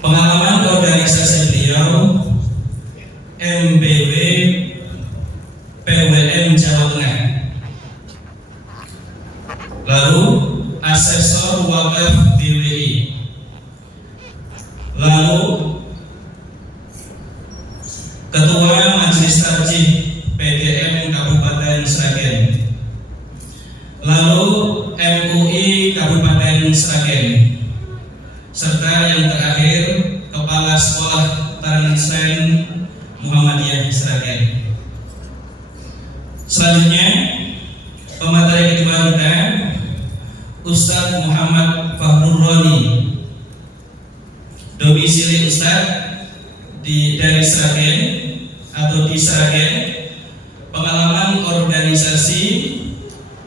Pengalaman organisasi beliau MBW PWM Jawa Tengah, lalu asesor wakaf DWI, lalu ketua majelis tarjih PDM Kabupaten Sragen, lalu MUI Kabupaten Sragen, serta yang terakhir Kepala Sekolah Tarnisren Muhammadiyah Sragen. Selanjutnya pemateri kedua kita Ustadz Muhammad Fahrul Roni, domisili Ustadz dari Sragen atau di Sragen, pengalaman organisasi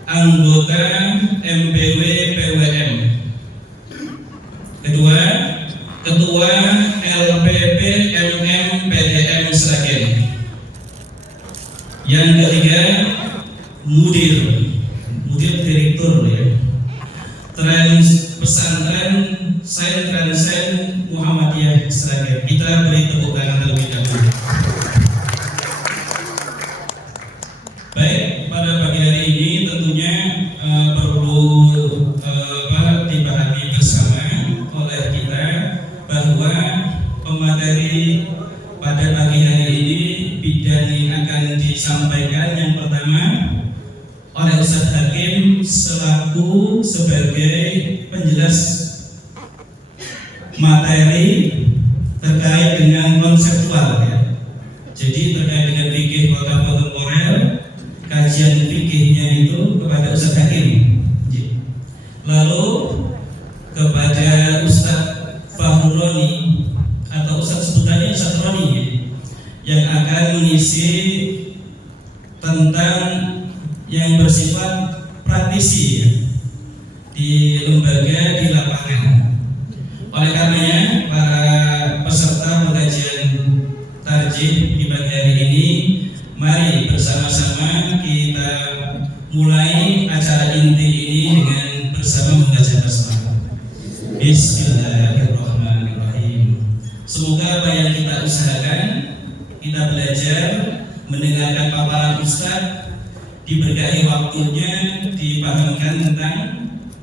anggota MBW PWM. Kedua, Ketua LPP MM PDM Sragen. Yang ketiga, Mudir Direktur ya, Pesantren Saint Transen Muhammadiyah Sragen. Kita beri tepuk tangan terlebih dahulu. Baik, pada pagi hari ini tentunya perlu dipahami bersama oleh kita bahwa pemateri pada pagi hari ini bidang yang akan disampaikan yang pertama oleh Ustadz Hakim selaku sebagai penjelas materi terkait dengan konseptual ya. Jadi terkait dengan fikih wakaf kontemporer, kajian fikihnya itu kepada Ustadz Hakim. Lalu kepada Ustadz Fahrul Roni atau Ustadz sebutannya Ustadz Roni yang akan mengisi tentang yang bersifat praktisi ya, di lembaga di lapangan. Oleh karenanya para peserta pengajian tarjih di pagi hari ini, mari bersama-sama kita mulai acara inti ini dengan bersama membaca basmalah. Bismillahirrahmanirrahim. Semoga apa yang kita usahakan, kita belajar mendengarkan paparan Ustadz, diberkahi waktunya, dipahamkan tentang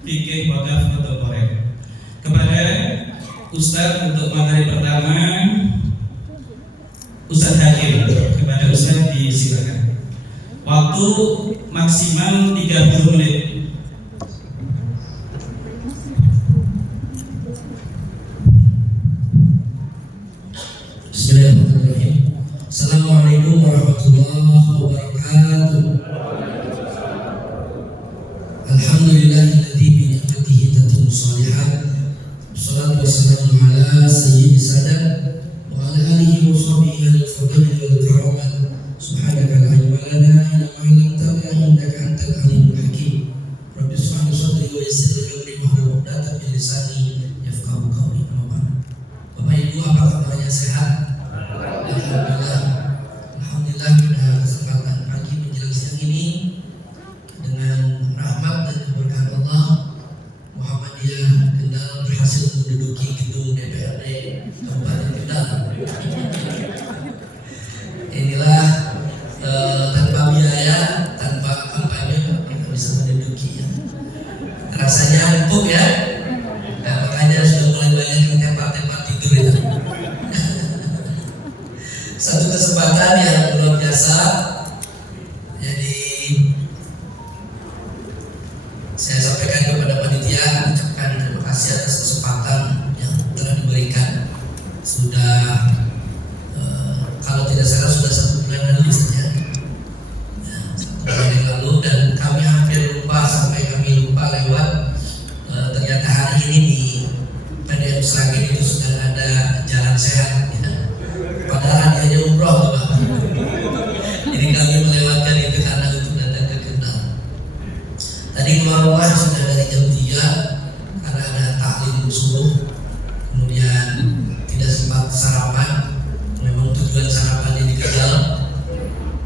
fikih wakaf kontemporer. Kepada Ustadz untuk materi pertama, Ustadz Hakim, kepada Ustadz disilakan. Waktu maksimal 30 menit. Bismillahirrahmanirrahim. Assalamualaikum warahmatullahi wabarakatuh. Alhamdulillahilladzi bi ni'matihi tatimmu shalihat. Wassalatu wassalamu ala sayyidis sadat wa ala alihi wa sahbihi al-fadhil wal karamat. Subhanaka la ilma lana illa ma 'allamtana innaka antal alimul hakim. Rabbi shrah li sadri wa yassir li amri wahlul 'uqdatam min lisani yafqahu qawli. Bapak Ibu, apa kabarnya, sehat? Alhamdulillah pada kesempatan pagi menjelang siang ini dengan rahmat dan keberkahan Allah, Muhammadiyah Kendal berhasil menduduki gedung DPRD Kabupaten Kendal. Inilah tanpa biaya, tanpa kampanye kita bisa menduduki ya. Rasanya empuk ya. Nah, makanya sudah mulai banyak yang tempat-tempat tidur ya. Satu kesempatan yang luar biasa. Jadi saya sampaikan kepada panitia, ucapkan terima kasih atas kesempatan yang telah diberikan. Sudah kalau tidak salah sudah 1 bulan lalu saja. Ya, 1 bulan yang lalu, dan kami hampir lupa, sampai kami lupa lewat. Ternyata hari ini di PDM Sragen itu sudah ada jalan sehat ya. Padahal hanya umroh Bapak. Jadi kami melewatkan itu karena untuk datang ke Kendal. Tadi keluar rumah sudah dari jam 3 karena ada taklim subuh. Kemudian tidak sempat sarapan. Memang tujuan sarapannya di Kendal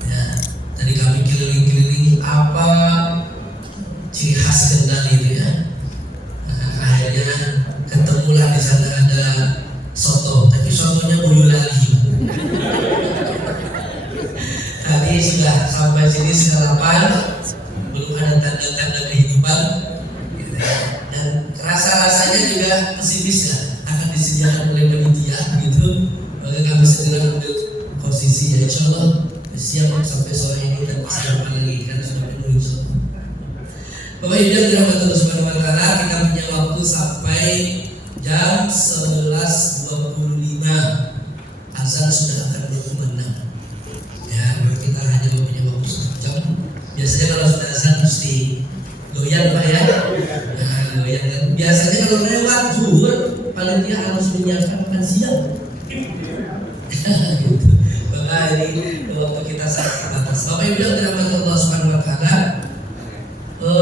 ya. Tadi kami keliling-keliling apa ciri khas Kendal itu ya. Akhirnya sini seharapan, belum ada tanda-tanda kehidupan, gitu ya. Dan rasa-rasanya juga pesimis ya, akan disediakan oleh panitia gitu. Maka kami segera ambil posisi ya, insya Allah siap sampai sore ini dan siapkan lagi kan sudah penuh insya Allah. Bapak Ibu yang dirahmati Allah Subhanahu wa taala, kita punya waktu sampai jam 11.25. Azan sudah akan berkumandang. Ya, kita hanya punya waktu 1 jam. Biasanya kalau sudah azan mesti goyang Pak ya. Nah, goyang kan. Biasanya kalau lewat zuhur, paling dia harus menyiapkan makan siang. Gitu. Maka ini waktu kita sangat terbatas. Bapak Ibu yang dirahmati Allah Subhanahu wa taala,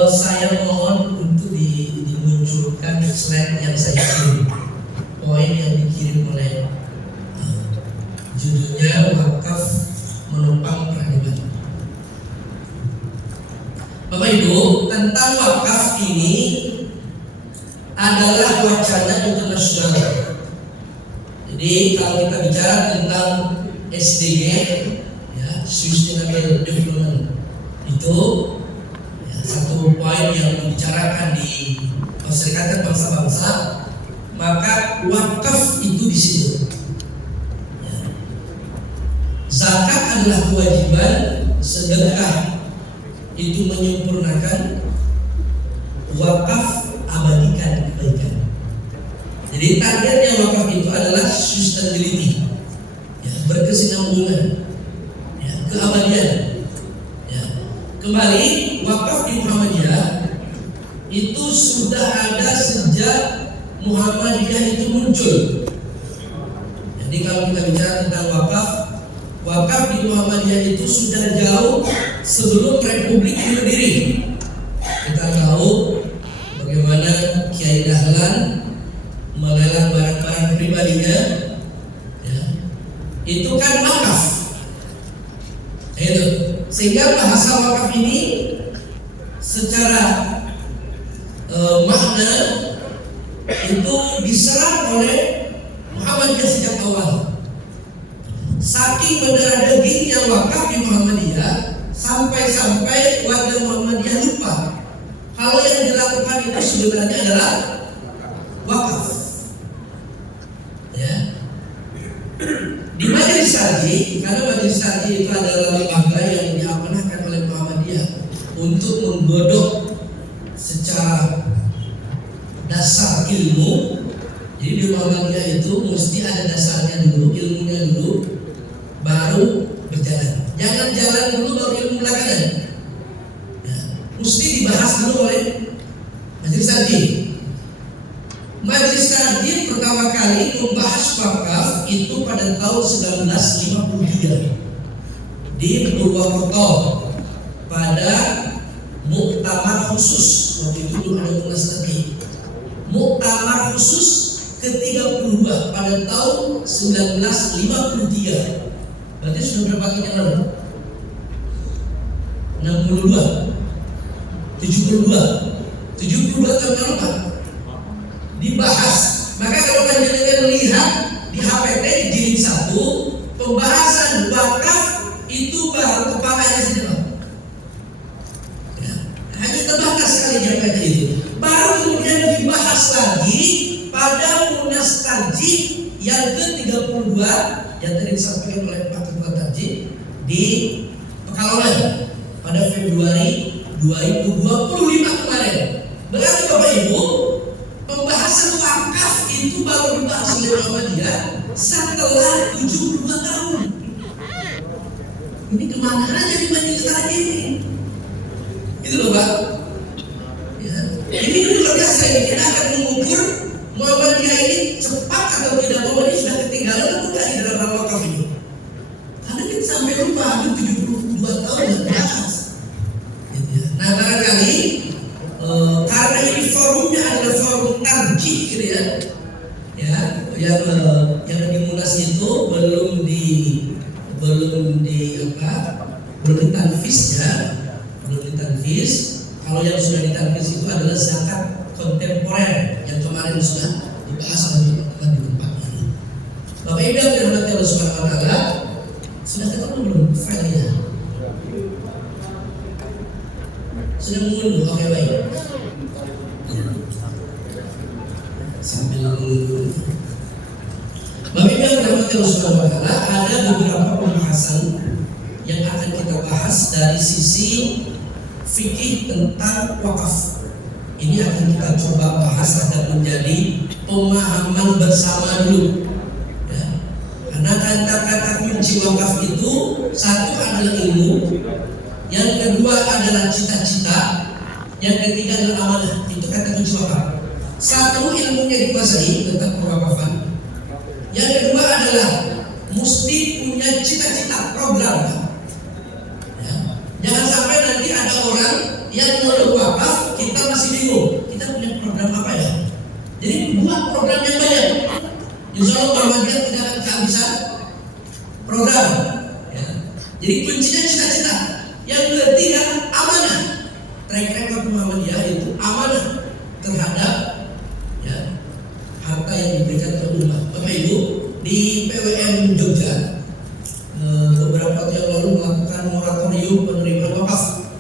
saya mohon untuk dimunculkan slide yang saya kirim, poin yang dikirim oleh judulnya wakaf menopang peradaban. Bapak Ibu, tentang wakaf ini adalah wacana internasional. Jadi kalau kita bicara tentang SDG, ya, Sustainable Development, itu satu poin yang dibicarakan di Perserikatan Bangsa-Bangsa, maka wakaf itu di situ. Ya. Zakat adalah kewajiban, sedekah itu menyempurnakan, wakaf abadikan kebaikan. Jadi targetnya wakaf itu adalah sustainability, ya, berkesinambungan, ya, keabadian. Kembali, wakaf di Muhammadiyah itu sudah ada sejak Muhammadiyah itu muncul. Jadi kalau kita bicara tentang wakaf di Muhammadiyah itu sudah jauh sebelum Republik itu berdiri. Kita tahu bagaimana Kiai Dahlan melelang barang-barang pribadinya, ya, itu kan wakaf. Itu. Sehingga bahasa wakaf ini secara makna itu diserang oleh Muhammadiyah sejak awal. Saking mendarah dagingnya wakaf di Muhammadiyah, sampai-sampai warga Muhammadiyah lupa kalau yang dilakukan itu sebenarnya adalah wakaf. Ya. Di Majelis Haji, karena Majelis Haji itu adalah lembaga yang diamanahkan oleh Muhammadiyah untuk menggodok secara dasar ilmu. Jadi di Muhammadiyah itu mesti ada dasarnya dulu, ilmunya dulu, baru berjalan. Jangan jalan dulu baru ilmu belakangan. Ya, mesti dibahas dulu oleh Majelis Haji. Majelis Haji pertama kali membahas wakaf itu pada tahun 1953 di Purwokerto pada muktamar khusus. Waktu itu belum ada munas lagi. Muktamar khusus ke-32 pada tahun 1953. Berarti sudah berapa tahun yang lalu? 62, 72 tahun lalu Pak. Dibahas. Maka kalau panjenengan melihat di HPT di jilid 1 pembahasan wakaf itu baru kepalanya saja. Ya, hanya terbatas sekali jangkauan itu. Baru kemudian dibahas lagi pada Munas Tajik yang ke-32 yang tadi disampaikan oleh Pak Ketua Tajik di Pekalongan pada Februari 2025 kemarin. Berarti Bapak Ibu, pembahasan wakaf itu baru dibahas oleh Muhammadiyah setelah 72 tahun. Ini kemana aja di Majelis Haji ini? Itu loh Pak. Ya. Ini luar biasa ini. Kita akan mengukur Muhammadiyah ini cepat atau tidak. Muhammadiyah sudah ketinggalan atau tidak di dalam wakaf ini. Karena kita sampai lupa hampir 72 tahun yang dibahas. Nah barangkali karena ini forumnya adalah forum tarjih gitu ya, yang di Munas itu belum ditanfis ya, belum ditanfis. Kalau yang sudah ditanfis itu adalah zakat kontemporer yang kemarin sudah dibahas oleh teman-teman di tempat ini. Bapak Ibu yang dirahmati Allah Subhanahu wa taala, sudah ketemu belum filenya? Sudah mengunduh, oke baik. Sambil Bapak Ibu yang dirahmati Allah Subhanahu wa Ta'ala, ada beberapa pembahasan yang akan kita bahas dari sisi fikih tentang wakaf. Ini akan kita coba bahas agar menjadi pemahaman bersama dulu. Ya. Karena kata-kata kunci wakaf itu satu adalah ilmu, yang kedua adalah cita-cita, yang ketiga adalah amanah. Itu kata kunci wakaf. Satu, ilmunya dikuasai tentang pewakafan. Yang kedua adalah mesti punya cita-cita, program. Ya. Jangan sampai nanti ada orang yang mau wakaf, kita masih bingung. Kita punya program apa ya? Jadi buat program yang banyak. Insya Allah Muhammadiyah tidak akan kehabisan program. Ya. Jadi kuncinya cita-cita. Yang ketiga amanah. Track record Muhammadiyah itu amanah terhadap harta yang diberikan ke umat. Bapak Ibu, di PWM Jogja beberapa waktu yang lalu melakukan moratorium penerimaan wakaf.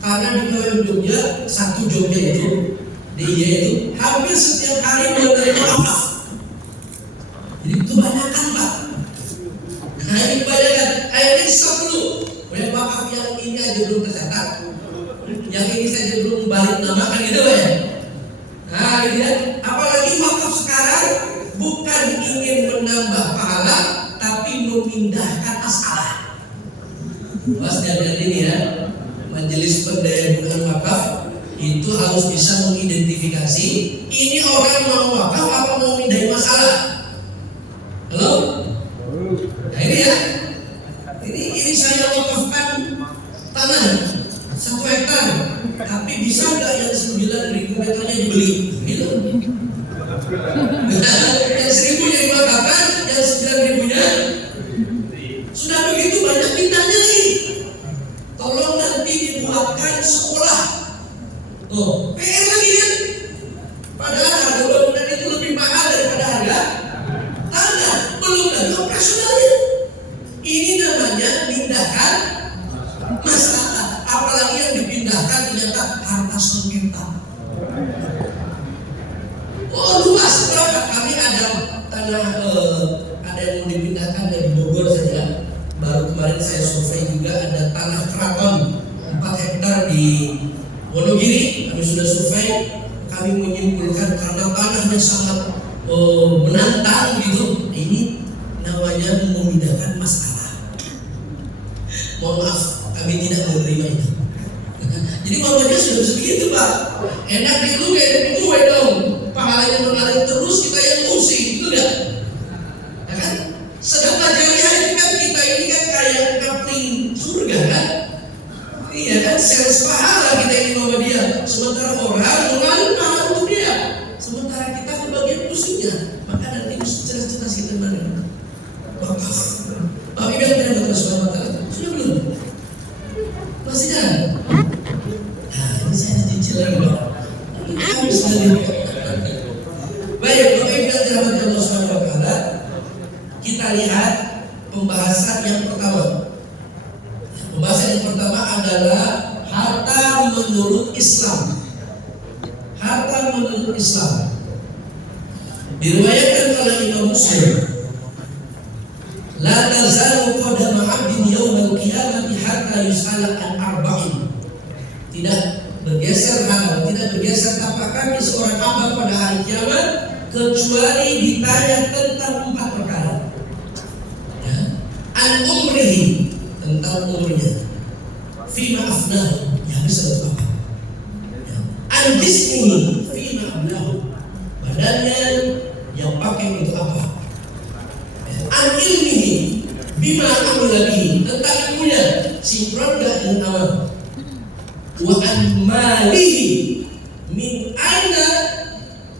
Karena di PWM Jogja, satu Jogja itu, di IA itu hampir setiap hari menerima wakaf. Jadi kebanyakan Pak. Nah ini kebanyakan. Akhirnya stop dulu. Banyak wakaf yang ini aja belum tercatat, yang ini saja belum balik nama, kan gitu ya. Nah gitu ya. Apalagi wakaf sekarang bukan ingin menambah pahala, tapi memindahkan masalah. Mas dari ini ya, Majelis Pendayagungan Wakaf itu harus bisa mengidentifikasi ini orang mau wakaf apa mau mindahin masalah. Halo? Nah ini ya, ini saya wakafkan tanah 1 hektar, tapi bisa nggak yang 9.000 meternya dibeli? Gitu. Yang 1.000-nya diwakafkan, yang 9.000-nya sudah begitu banyak mintanya lagi. Tolong nanti dibuatkan sekolah. Tuh, PR lagi kan? Padahal harga bangunan itu lebih mahal daripada harga tanah. Belum lagi operasionalnya. Ini namanya pindahkan masalah. Apalagi yang dipindahkan ternyata harta sengketa. Oh luas berapa? Kami ada tanah ada yang mau dipindahkan dari Bogor saja. Baru kemarin saya survei juga ada tanah keraton 4 hektar di Wonogiri. Kami sudah survei. Kami menyimpulkan karena tanahnya sangat menantang gitu. Ini namanya memindahkan masalah. Mohon maaf, kami tidak menerima itu. Jadi Muhammadiyah sudah begitu Pak. Enak dulu kayak gue dong. Pahalanya mengalir terus, kita yang pusing, itu enggak? Ya kan? Sedekah jariah itu kan kita ini kan kayak kapling surga kan? Iya kan? Sales pahala kita ini Muhammadiyah. Sementara orang mengalir pahala untuk dia. Sementara kita kebagian pusingnya. Maka nanti mesti jelas-jelas kita mana? Wakaf. Bapak Ibu yang tidak berkesukaan mata sudah belum? Masih kan? Nah ini saya cicil lagi Pak. Habis dari baik, Bapak Ibu yang dirahmati Allah Subhanahu wa Ta'ala, kita lihat pembahasan yang pertama. Pembahasan yang pertama adalah harta menurut Islam. Harta menurut Islam. Diriwayatkan oleh Imam Muslim, la tazalu qadama 'abdin yaumal qiyamati hatta yus'ala an arba'in. Tidak bergeser tapak kaki seorang hamba pada hari kiamat kecuali ditanya tentang 4 perkara. Ya. An umrihi, tentang umurnya. Fima afnahu, ya bisa untuk apa? Ya. An jismihi, fima ablahu, badannya yang pakai untuk apa? Ya. An ilmihi, bima amila bihi, tentang ilmunya sinkron gak dengan amal. Wa an malihi, min aina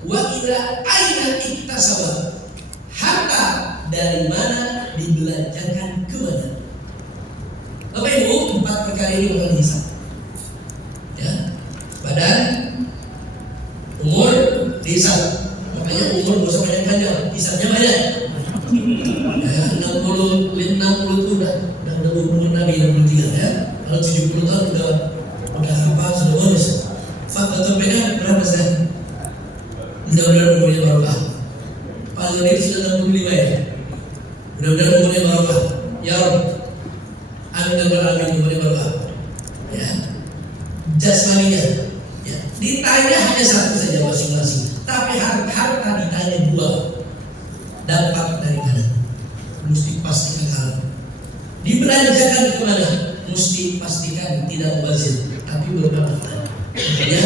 wa ila aina iktasaba, harta dari mana dibelanjakan ke mana. Bapak Ibu, 4 perkara ini bukan hisab. Ya, badan, umur, dihisab. Makanya umur gak usah banyak-banyak, hisabnya banyak. Ya, 60 itu udah umur Nabi 63 ya. Kalau 70 tahun udah Udah apa sudah bonus. Pak betul pegang berapa saya? Mudah-mudahan umurnya barokah. Pak Zoni sudah 65 ya. Mudah-mudahan umurnya barokah. Ya Rabb. Amin dan amin umurnya barokah. Ya. Jasmaninya. Ya. Ditanya hanya satu saja masing-masing. Tapi harta ditanya dua. Dapat dari mana? Mesti pastikan hal. Dibelanjakan kemana? Mesti pastikan tidak mubazir, tapi bermanfaat. Ya.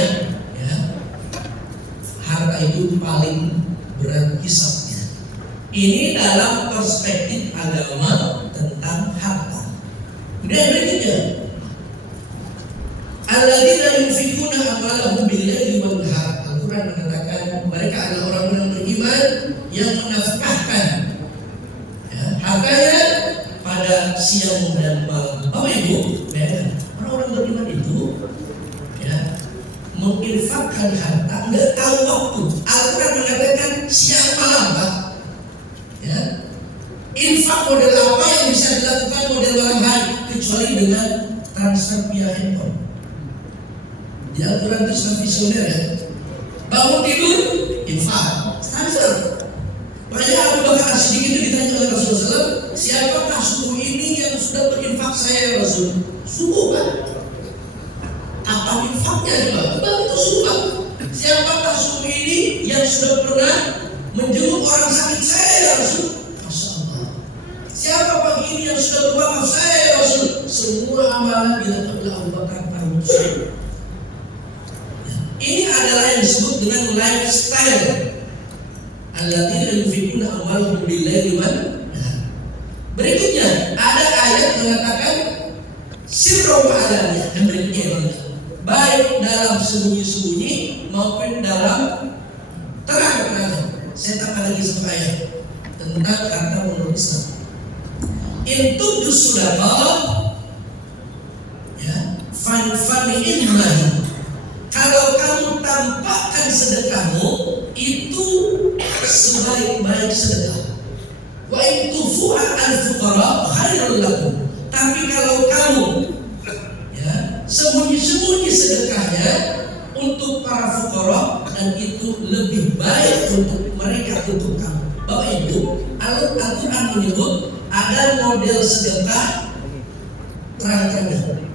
Harta itu paling berat hisabnya. Ini dalam perspektif agama tentang harta. Kemudian berikutnya, alladzina yunfikuna amwalahum bil-laili wan-nahar. Al-Quran mengatakan mereka adalah orang-orang beriman yang menafkahkan hartanya pada siang dan malam. Bapak Ibu, orang-orang beriman itu menginfakkan harta, nggak tahu waktu. Al-Quran mengatakan siang malam, Pak. Ya. Infak model apa yang bisa dilakukan model malam hari kecuali dengan transfer via handphone? Di Al-Quran itu sangat visioner ya. Bangun tidur, infak, transfer. Makanya Abu Bakar As-Siddiq itu ditanya oleh Rasulullah SAW, siapakah subuh ini yang sudah berinfak saya Rasul? Subuh kan? Apa infaknya juga? Itu subuh. Siapakah subuh ini yang sudah pernah menjenguk orang sakit saya Rasul? Masya Allah. Siapa pagi ini yang sudah berwakaf saya Rasul? Semua amalan dilakukan oleh Abu Bakar Rasul. Ini adalah yang disebut dengan lifestyle. Alladzina yunfikuna amwalahum bil-laili wan-nahar. Berikutnya ada ayat mengatakan sirra wa alaniyah. Yang berikutnya baik dalam sembunyi-sembunyi maupun dalam terang-terangan. Saya tambah lagi satu ayat tentang harta menurut Islam. Intubdu shadaqah fanfa'in bihi. Kalau kamu tampakkan sedekahmu itu sebaik-baik sedekah. Wa in tufuha al-fuqara khairul lakum. Tapi kalau kamu sembunyi-sembunyi sedekahnya untuk para fuqara, dan itu lebih baik untuk mereka, untuk kamu. Bapak Ibu, Al-Quran menyebut ada model sedekah terang-terangan,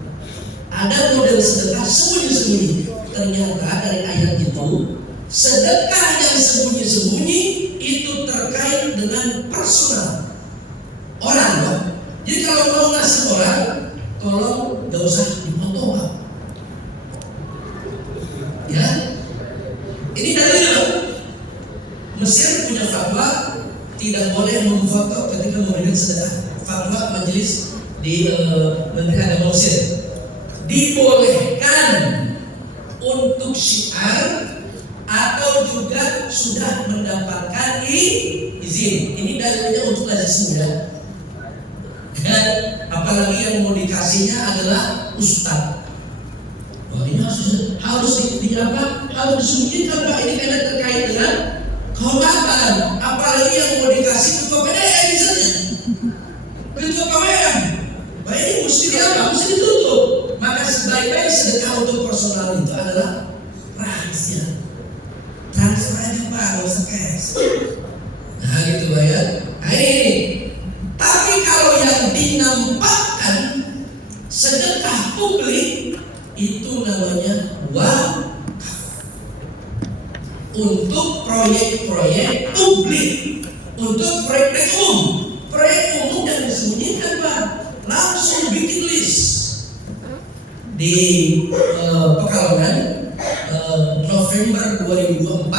ada model sedekah sembunyi-sembunyi. Ternyata dari ayat itu sedekah yang sembunyi-sembunyi itu terkait dengan personal orang, Pak. Jadi kalau mau ngasih orang, tolong gak usah dipotong, ya. Ini dalilnya. Mesir punya fatwa tidak boleh memfoto ketika memberikan sedekah. Fatwa majelis di Menteri Agama Mesir. Dibolehkan untuk syiar atau juga sudah mendapatkan izin. Ini dalilnya untuk lazim muda. Dan apalagi yang mau dikasihnya adalah ustaz. Wah, ini harus disembunyikan, Pak. Ini karena terkait dengan kehormatan. Apalagi yang mau dikasih ketua PDN misalnya, ketua KWM. Nah, ini mesti mesti ditutup. Maka sebaik-baik sedekah untuk personal itu adalah rahasia. Transfer aja, Pak, nggak usah cash. Nah, gitu Pak ya. Nah, ini. Tapi kalau yang dinampakkan sedekah publik itu namanya wakaf untuk proyek-proyek publik, untuk proyek umum. Proyek umum yang disembunyikan, Pak, langsung bikin list di Pekalongan. November 2024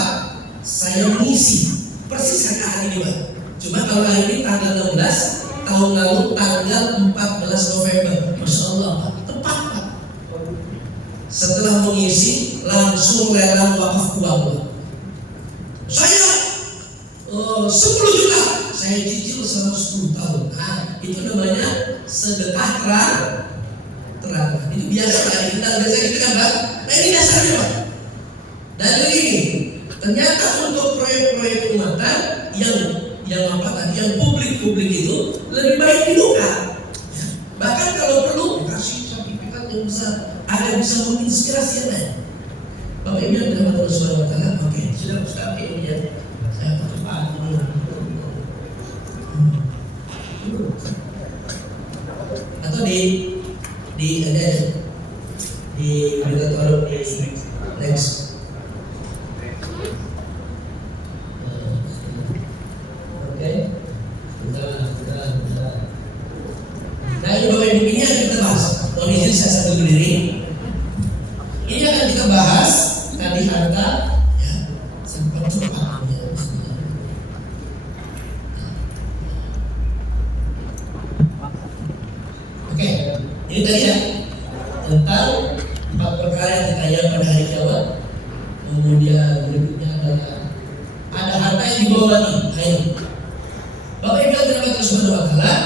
saya mengisi persis kata hari ini, Pak. Cuma kalau hari ini tanggal 16, tahun lalu tanggal 14 November. Masya Allah, Pak, tepat, Pak. Setelah mengisi langsung lelang wakaf uang, Pak. Saya 10 juta saya cicil selama 10 tahun. Nah, itu namanya sedekah terang. Itu biasa, kita biasa gitu kan, Pak. Nah, ini dasarnya, Pak. Dan ini ternyata untuk proyek-proyek umatan yang publik itu lebih baik dibuka. Bahkan kalau perlu kasih sertifikat yang besar. Ada bisa menginspirasi yang lain. Bapak Ibu yang dirahmati Allah Subhanahu wa taala, oke, sudah Ustaz ya. Saya cepat dulu. Atau di ada di berita taruh di next. Oke. Nah ini Bapak Ibu, ini akan kita bahas. Mohon izin saya sambil berdiri. Ini akan kita bahas tadi harta, ya, sempat cepat. Oke, ini tadi ya tentang 4 perkara yang ditanya pada hari kiamat. Kemudian berikutnya adalah ada harta yang dibawa nih. Ayo, Bapak Ibu yang dirahmati Allah Subhanahu wa taala,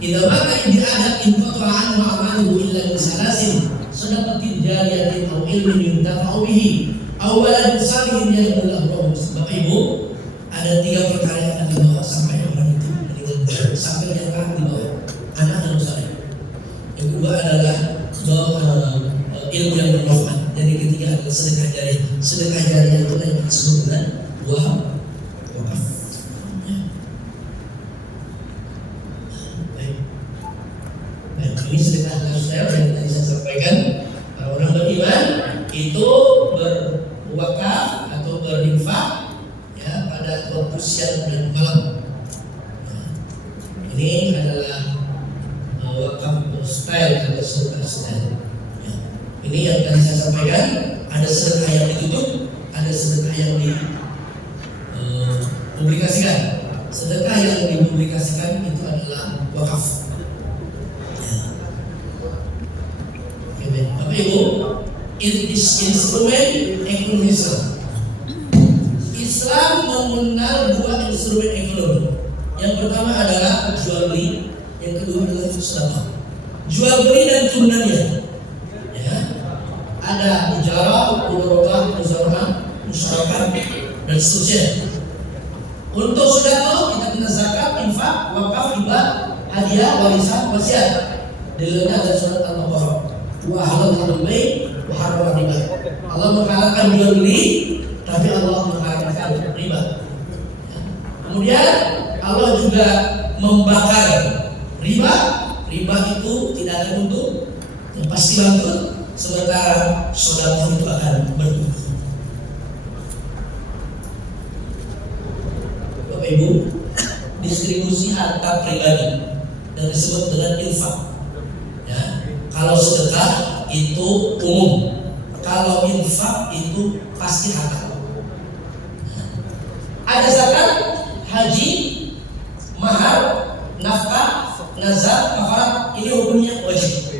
idza maka ini ada inqata'an wa amalu illa bisalasin sadaqatin jariyatin aw ilmin yuntafa'u bihi aw waladin salihin yad'u lahu. Bapak Ibu, ada 3 perkara yang akan dibawa sampai orang itu meninggal, sampai dia akan dibawa anak dan saleh. Yang kedua adalah ilmu yang bermanfaat. Dan yang ketiga adalah sedekah jariah. Sedekah jariah itu yang disebut dengan wakaf. Baik, ini sedekah sosial yang tadi saya sampaikan. Orang beriman itu berwakaf atau berinfak ya pada waktu siang dan malam. Ini adalah wakaf style atau sedekah style. Ya. Ini yang tadi saya sampaikan, ada sedekah yang ditutup, ada sedekah yang dipublikasikan. Sedekah yang dipublikasikan itu adalah wakaf. Bapak Ibu, instrumen ekonomi Islam mengenal 2 instrumen ekonomi. Yang pertama adalah jual beli, yang kedua adalah sedekah. Jual beli dan turunannya, ya, ada ijarah, mudharabah, muzarah, musyarakah dan seterusnya. Untuk sedekah kita kena zakat, infak, wakaf, hibah, hadiah, warisan, wasiat. Dalilnya ada surat Al-Baqarah. Wa halalul bai' wa harrama riba. Allah menghalalkan jual beli, tapi Allah mengharamkan riba. Kemudian Allah juga membakar riba. Riba itu tidak ada untung, yang pasti bangkrut. Sementara sedekah itu akan bertumbuh. Bapak Ibu, distribusi harta pribadi yang disebut dengan infak. Ya, kalau sedekah itu umum, kalau infak itu pasti harta. Ada zakat, haji, mahar, nafkah, nazar, kafarat, ini hukumnya wajib.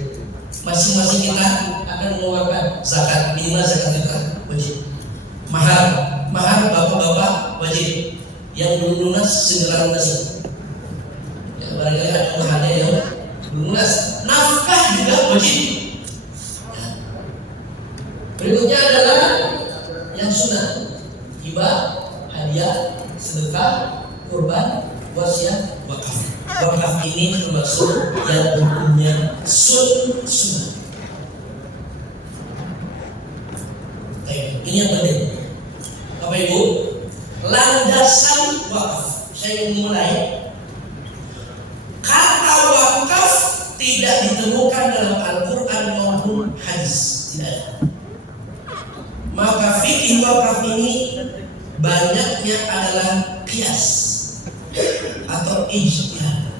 Masing-masing kita akan mengeluarkan zakat, minimal zakat fitrah wajib. Mahar bapak-bapak wajib. Yang belum lunas segera lunas. Ya, barangkali ada maharnya yang belum lunas. Nafkah juga wajib. Ya. Berikutnya adalah yang sunnah, hibah, hadiah, sedekah, kurban, wasiat, wakaf. Wakaf ini termasuk yang hukumnya sunnah. Oke, ini yang penting. Bapak Ibu, landasan wakaf. Saya ingin mulai. Kata wakaf tidak ditemukan dalam Al-Quran maupun hadis, tidak ada. Maka fikih wakaf ini banyaknya adalah qiyas atau ijtihad.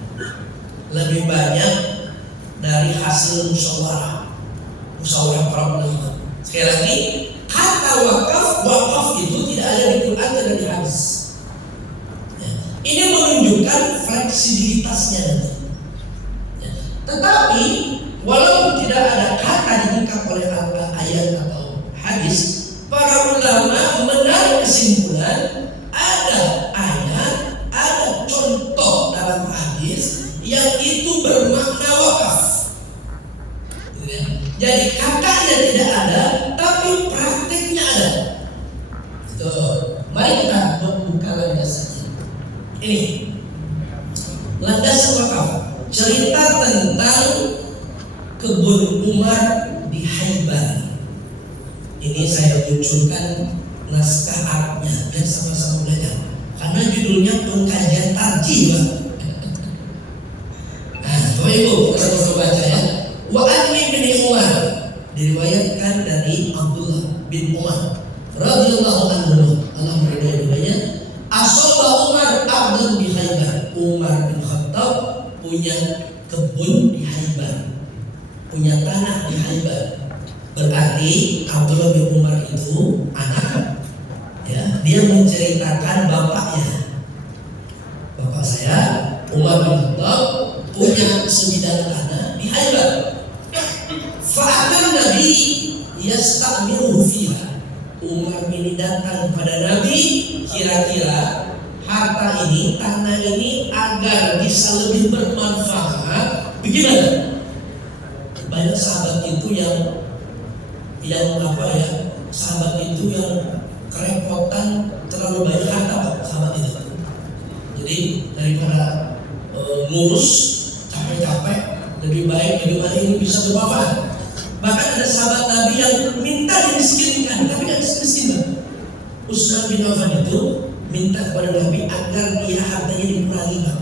Lebih banyak dari hasil musyawarah para ulama. Sekali lagi, kata wakaf itu tidak ada di Quran dan di hadis. Ya. Ini menunjukkan fleksibilitasnya. Ya. Tetapi walaupun tidak ada kata diungkap oleh ayat atau hadis, para ulama menarik kesimpulan ada ayat, ada contoh dalam hadis yang itu bermakna wakaf. Jadi katanya tidak ada, tapi prakteknya ada. Tuh, mari kita buka landasannya. Ini landasan wakaf, cerita tentang kebun Umar di Khaybar. Ini saya munculkan naskah Arabnya dan sama-sama belajar. Karena judulnya pengkajian tarjih, Pak. Nah, coba ibu kita bisa baca ya. Wa anni bin Umar, diriwayatkan dari Abdullah bin Umar radhiyallahu anhu, Allah meridai kepadanya. Asaba Umar ardan di Khaybar. Umar bin Khattab punya kebun di Khaybar, punya tanah di Khaybar. Berarti Abdullah bin Umar itu anak, ya, dia menceritakan bapaknya. Bapak saya Umar bin Khattab punya sebidang tanah di Khaybar. Fa'atan Nabi yasta'miruhu fiha. Umar ini datang kepada Nabi, kira-kira harta ini, tanah ini agar bisa lebih bermanfaat bagaimana? Banyak sahabat itu yang apa ya, sahabat itu yang kerepotan terlalu banyak harta, sahabat itu. Jadi daripada ngurus capek-capek, lebih baik bagaimana ini bisa bermanfaat. Bahkan ada sahabat Nabi yang minta dimiskinkan, tapi tidak miskin. Utsman bin Affan itu minta kepada Nabi agar dia hartanya dikurangi, Pak.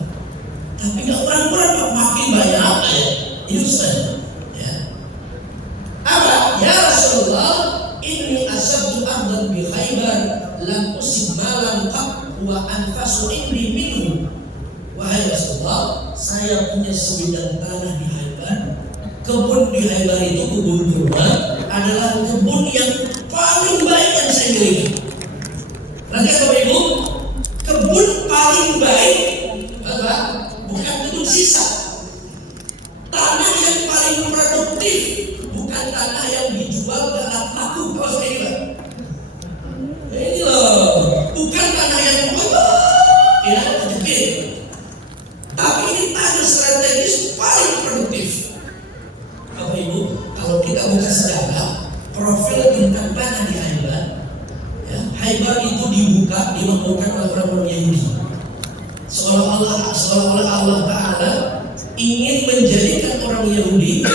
Tapi nggak kurang-kurang, Pak, makin banyak ya. Ini Utsman. Ya. Apa? Ya Rasulullah, ini asabtu ardan bi Khaybar, lam usib malam qat wa anfasu indi minhu. Wahai Rasulullah, saya punya sebidang tanah di Khaybar. Kebun di Khaybar itu, kebun kurma, adalah kebun yang paling baik yang saya miliki. Nanti Bapak Ibu, kebun paling baik, apa? Bukan kebun sisa. Tanah yang paling produktif, bukan tanah yang dijual dan laku. Kalau saya bilang, ini loh, bukan tanah yang ya, sedikit. Tapi ini tanah strategis paling produktif. Bapak Ibu, kalau kita buka sejarah profil tentang tanah di Khaybar, ya, Khaybar itu dimakmurkan oleh orang-orang Yahudi. Seolah-olah Allah Ta'ala ingin menjadikan orang Yahudi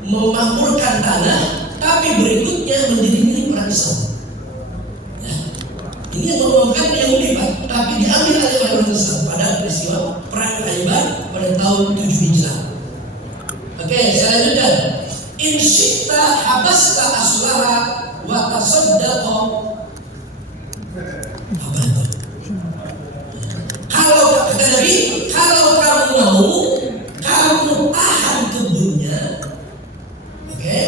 memakmurkan tanah, tapi berikutnya menjadi milik orang Islam. Ya, ini yang memakmurkan Yahudi, Pak, tapi diambil oleh orang Islam pada peristiwa perang Khaybar pada tahun 7 Hijrah. Oke, saya lanjutkan. In syi'ta habasta aslaha wa tasaddaqa. Apa itu? Kalau kata Nabi, kalau kamu mau, kamu tahan kebunnya, oke,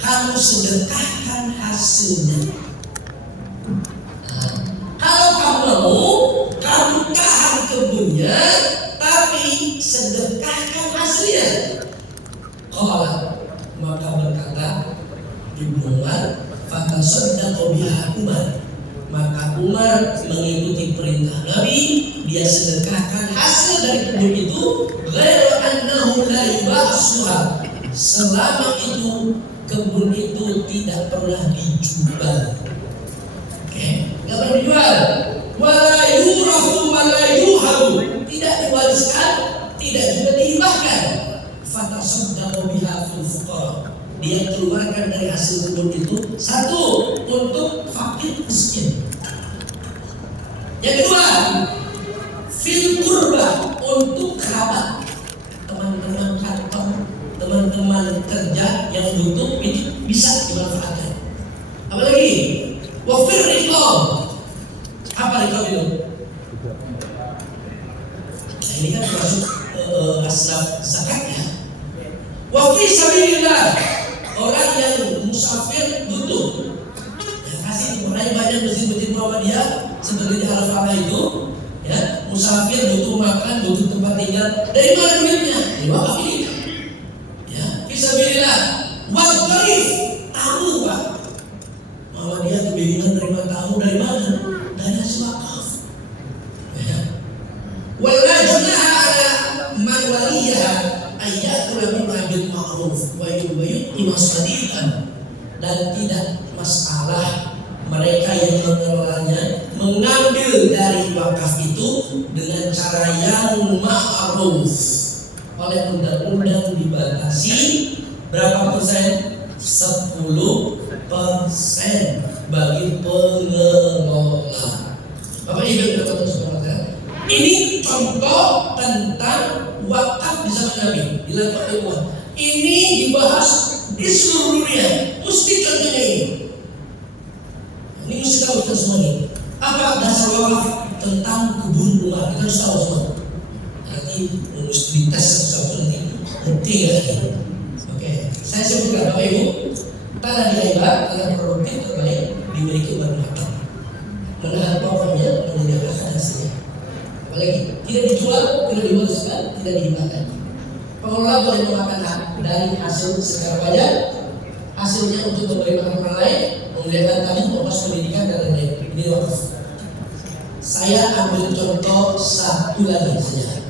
kamu sedekahkan hasilnya. Nah, kalau kamu mau, kamu tahan kebunnya, tapi sedekahkan hasilnya. Qala, maka berkata Ibnu Umar, fatasaddaqa biha Umar. Maka Umar mengikuti perintah Nabi, dia sedekahkan hasil dari kebun itu, ghairu annahu la yubassuha. Selama itu kebun itu tidak pernah dijual. Oke, enggak pernah dijual. Wala yurafu wala yuhabu. Tidak diwariskan, tidak juga dihibahkan. Fatasaddaqa biha fil fuqara. Dia keluarkan dari hasil kebun itu, satu, untuk fakir miskin. Yang kedua, fil qurba, untuk kerabat, teman-teman kantor, teman-teman kerja yang butuh ini bisa dimanfaatkan. Apalagi wa fil riqab. Apa riqab itu? Nah, ini kan termasuk asnaf zakatnya. Wa fi sabilillah, orang yang musafir butuh, ya, kasih mulai banyak masjid-masjid Muhammadiyah seperti di Al-Fatah itu, ya, musafir butuh makan, butuh tempat tinggal, dari mana duitnya? Dari wakaf ini, ya, fi sabilillah. Wa dhaif, tamu, Pak, Muhammadiyah kebingungan terima tamu dari mana? Dari hasil wakaf, ya. Wala junaha ala man waliyaha ayyatul bil ma'ruf wa yu'ti masadiqan, dan tidak masalah mereka yang mengelolanya mengambil dari wakaf itu dengan cara yang ma'ruf. Oleh undang-undang dibatasi berapa persen? 10 bagi pengelola. Bapak Ibu dan saudara, ini contoh tentang wakaf di zaman Nabi. Ini dibahas di seluruh dunia. Mesti contohnya ini. Ini mesti tahu kita semua ini. Apa dasar wakaf tentang kebun rumah? Kita harus tahu semua. Nanti mesti dites satu-satu nanti. Nanti lagi. Oke, saya sebutkan Bapak Ibu. Tanah di Aiba, tanah produktif terbaik dimiliki umat Muhammad. Menahan pohonnya, menyediakan hasilnya. Apalagi tidak dijual, tidak diwariskan, tidak dihibahkan. Pengelola boleh memakan hak dari hasil secara wajar, hasilnya untuk memberi makan orang lain, memuliakan tamu, memperluas pendidikan dan lain-lain. Ini wakaf. Saya ambil contoh satu lagi saja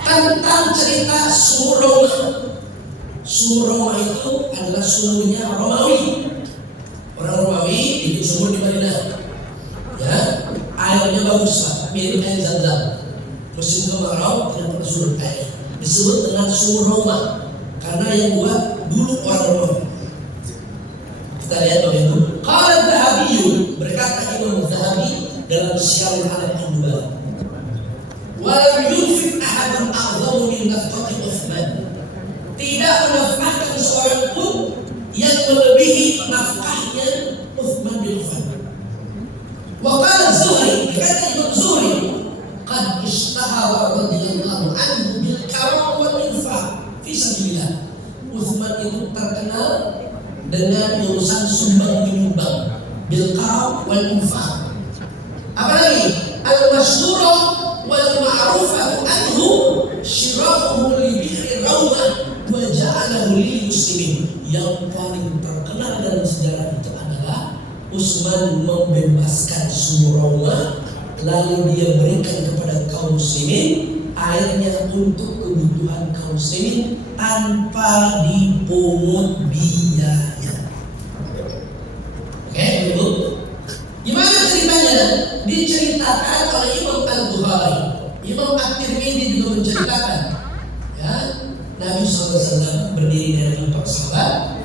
tentang cerita sumur Roma. Sumur Roma itu adalah sumurnya Romawi. Orang Romawi bikin sumur di Madinah. Ya, airnya bagus Pak, mirip air Zam-Zam. Musim kemarau tidak pernah surut air. Disebut dengan sumur Roma karena yang buat dulu orang Romawi. Kita lihat bagaimana. Qala Dzahabi, berkata Imam Dzahabi dalam Syiarul Alam An-Nubala. Wa lam yunfiq ahadun a'dhamu min nafqati Utsman. Tidak menafkahkan seorang pun yang melebihi nafkahnya Utsman bin Affan. Wa qala Zuhri, berkata Imam Zuhri, qad ishtahara radhiyallahu anhu bil karam wal infaq fi sabilillah. Utsman itu terkenal dengan urusan sumbang menyumbang, bil karam wal infaq. Apalagi al-masyhurah wal ma'rufah anhu syira'uhu li bi'ri rawmah wa ja'alahu lil muslimin. Yang paling terkenal dalam sejarah itu adalah Utsman membebaskan sumur Rawmah, lalu dia berikan kepada kaum muslimin airnya untuk kebutuhan kaum muslimin tanpa dipungut biaya. Oke, Ibu. Gimana ceritanya? Diceritakan oleh Imam Al-Bukhari. Imam At-Tirmidzi juga menceritakan. Ya, Nabi SAW berdiri dari para sahabat.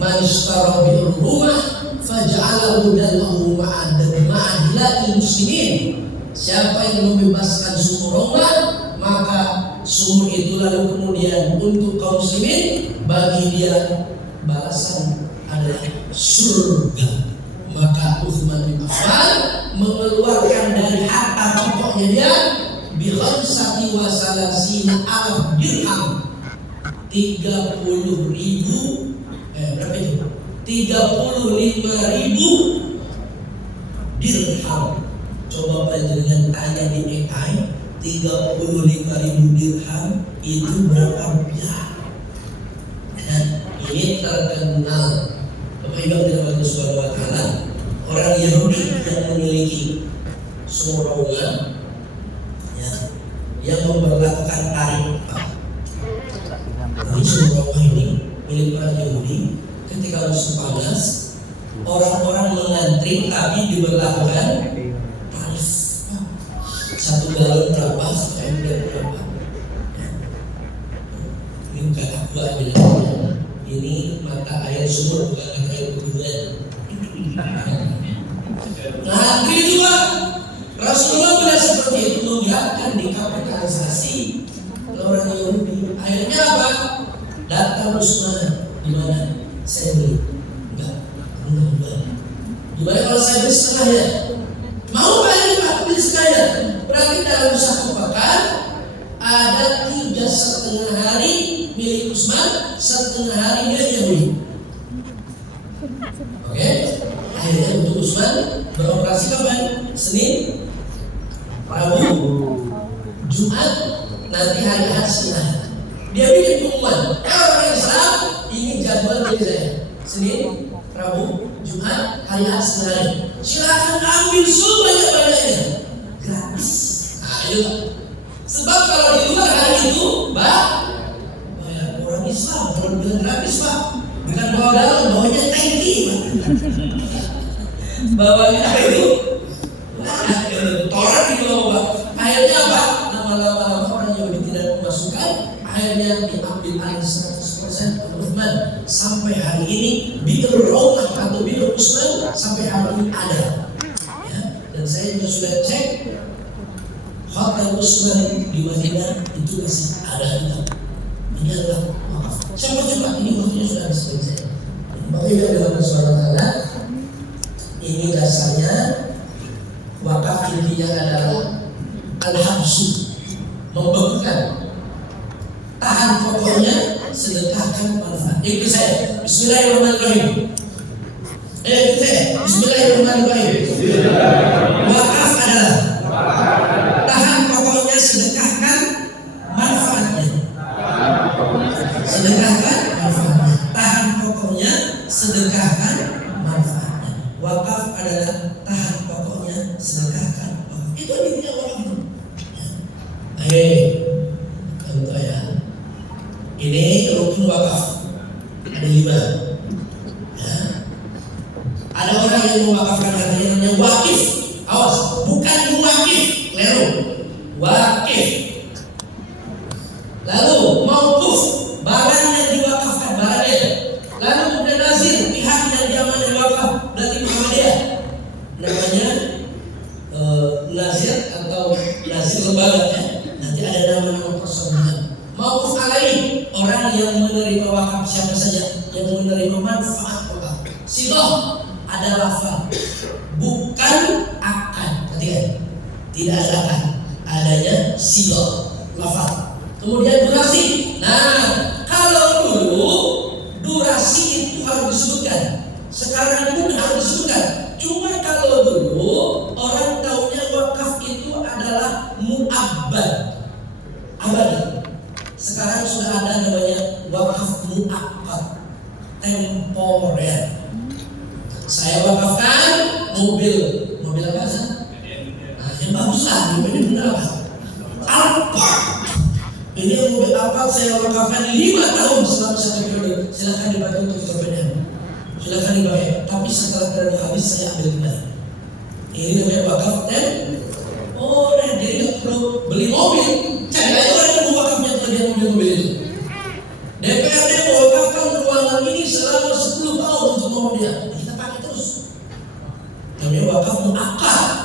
Man ishtara bil rumah faj'alahu dalahu ma'adilati muslimin. Siapa yang membebaskan sumur Roma, maka sumur itu lalu kemudian untuk kaum muslimin, bagi dia balasan adalah surga. Maka Utsman bin Affan mengeluarkan dari harta pokoknya dia bi khamsati wa salasina alaf dirham, 30.000 berapa itu? 35.000 dirham. Coba panjenengan tanya di AI, 35.000 dirham itu berapa rupiah? Dan ini terkenal. Bapak Ibu dirahmati Subhanahu wa taala, orang Yahudi yang memiliki sumur Roma, ya, yang memperlakukan tarif. Jadi sumur Roma ini milik orang Yahudi. Ketika musim panas, orang-orang mengantri tapi diberlakukan tarif. 1 galon berapa, 1 ember berapa. Ini bukan aqua bilang. Ini mata air sumur, bukan mata air pegunungan. Ngantri juga. Rasulullah bila seperti itu membiarkan dikapitalisasi oleh orang Yahudi. Akhirnya apa? Datang Utsman, di mana? Saya beli. Enggak. Gimana kalau saya beli setengahnya? Mau bayar Pak, beli setengahnya. Berarti dalam satu pekan ada 3,5 hari milik Utsman, 1,5 hari dia Yahudi. Oke? Akhirnya untuk Utsman beroperasi kapan? Senin, Rabu, Jumat, nanti hari Ahad Senin. Dia bikin pengumuman, orang Islam ini jadwal dari saya. Senin, Rabu, Jumat, hari Ahad Senin. Silakan ambil sebanyak-banyaknya, gratis. Nah itu. Sebab kalau di luar hari itu, Mbak, orang Islam kalau bilang gratis Pak, bukan bawa galon, bawanya tangki Pak. Bawanya itu toran di bawah Pak. Akhirnya apa? Lama-lama orang Yahudi tidak memasukkan, akhirnya diambil alih 100% oleh Utsman. sampai hari ini Bi'rul Rawdah atau Bi'rul Usman sampai hari ini ada. Ya, dan saya juga sudah cek Hotel Usman di Madinah itu masih ada. Ini adalah wakaf. Siapa coba ini waktunya sudah habis bagi saya. Bagi dalam suara tanda ini dasarnya wakaf intinya adalah al-habsu, membekukan, tahan pokoknya, sedekahkan manfaat. Ikut saya, Bismillahirrahmanirrahim. Ikut saya, Bismillahirrahmanirrahim. Wakaf adalah tahan pokoknya, sedekahkan manfaatnya. Sedekahkan manfaatnya. Tahan pokoknya, sedekahkan manfaatnya. Wakaf adalah tahan pokoknya, sedekahkan manfaatnya. Itu intinya wakaf itu. Contoh ya. Ini rukun wakaf. Ada 5. Ya. Ada orang yang mewakafkan hartanya namanya wakif. Awas, bukan muwakif, keliru. Wakif. Lalu mauquf, barang yang diwakafkan, barangnya. Lalu kemudian nazir, pihak yang diamanai wakaf dari Muhammadiyah. Namanya nazir atau nazir lembaga ya. Nanti ada nama-nama personal. Mauquf alaih, orang yang menerima wakaf siapa saja yang menerima manfaat wakaf. Sighah ada lafaz, bukan akan. Tidak ada akan, adanya sighah lafaz. Kemudian durasi. Nah, kalau dulu durasi itu harus disebutkan, sekarang pun harus disebutkan. Cuma kalau dulu orang taunya wakaf itu adalah mu'abbad, abadi. Sekarang sudah ada namanya wakaf mu'akkad, temporer. Saya wakafkan mobil apa sih? Nah, yang bagus lah, mobil benar apa? Alphard. Ini mobil Alphard saya wakafkan 5 tahun selama 1 periode. Silakan dipakai untuk berbeda. Silakan dipakai. Tapi setelah periode habis saya ambil kembali. Ini namanya wakaf temporer. Jadi nggak perlu beli mobil. Cari aja orang yang mau wakafnya terhadap mobil-mobil itu. DPRD mewakafkan ruangan ini selama 10 tahun untuk mobil. Kita pakai terus. Namanya wakaf mu'akkad.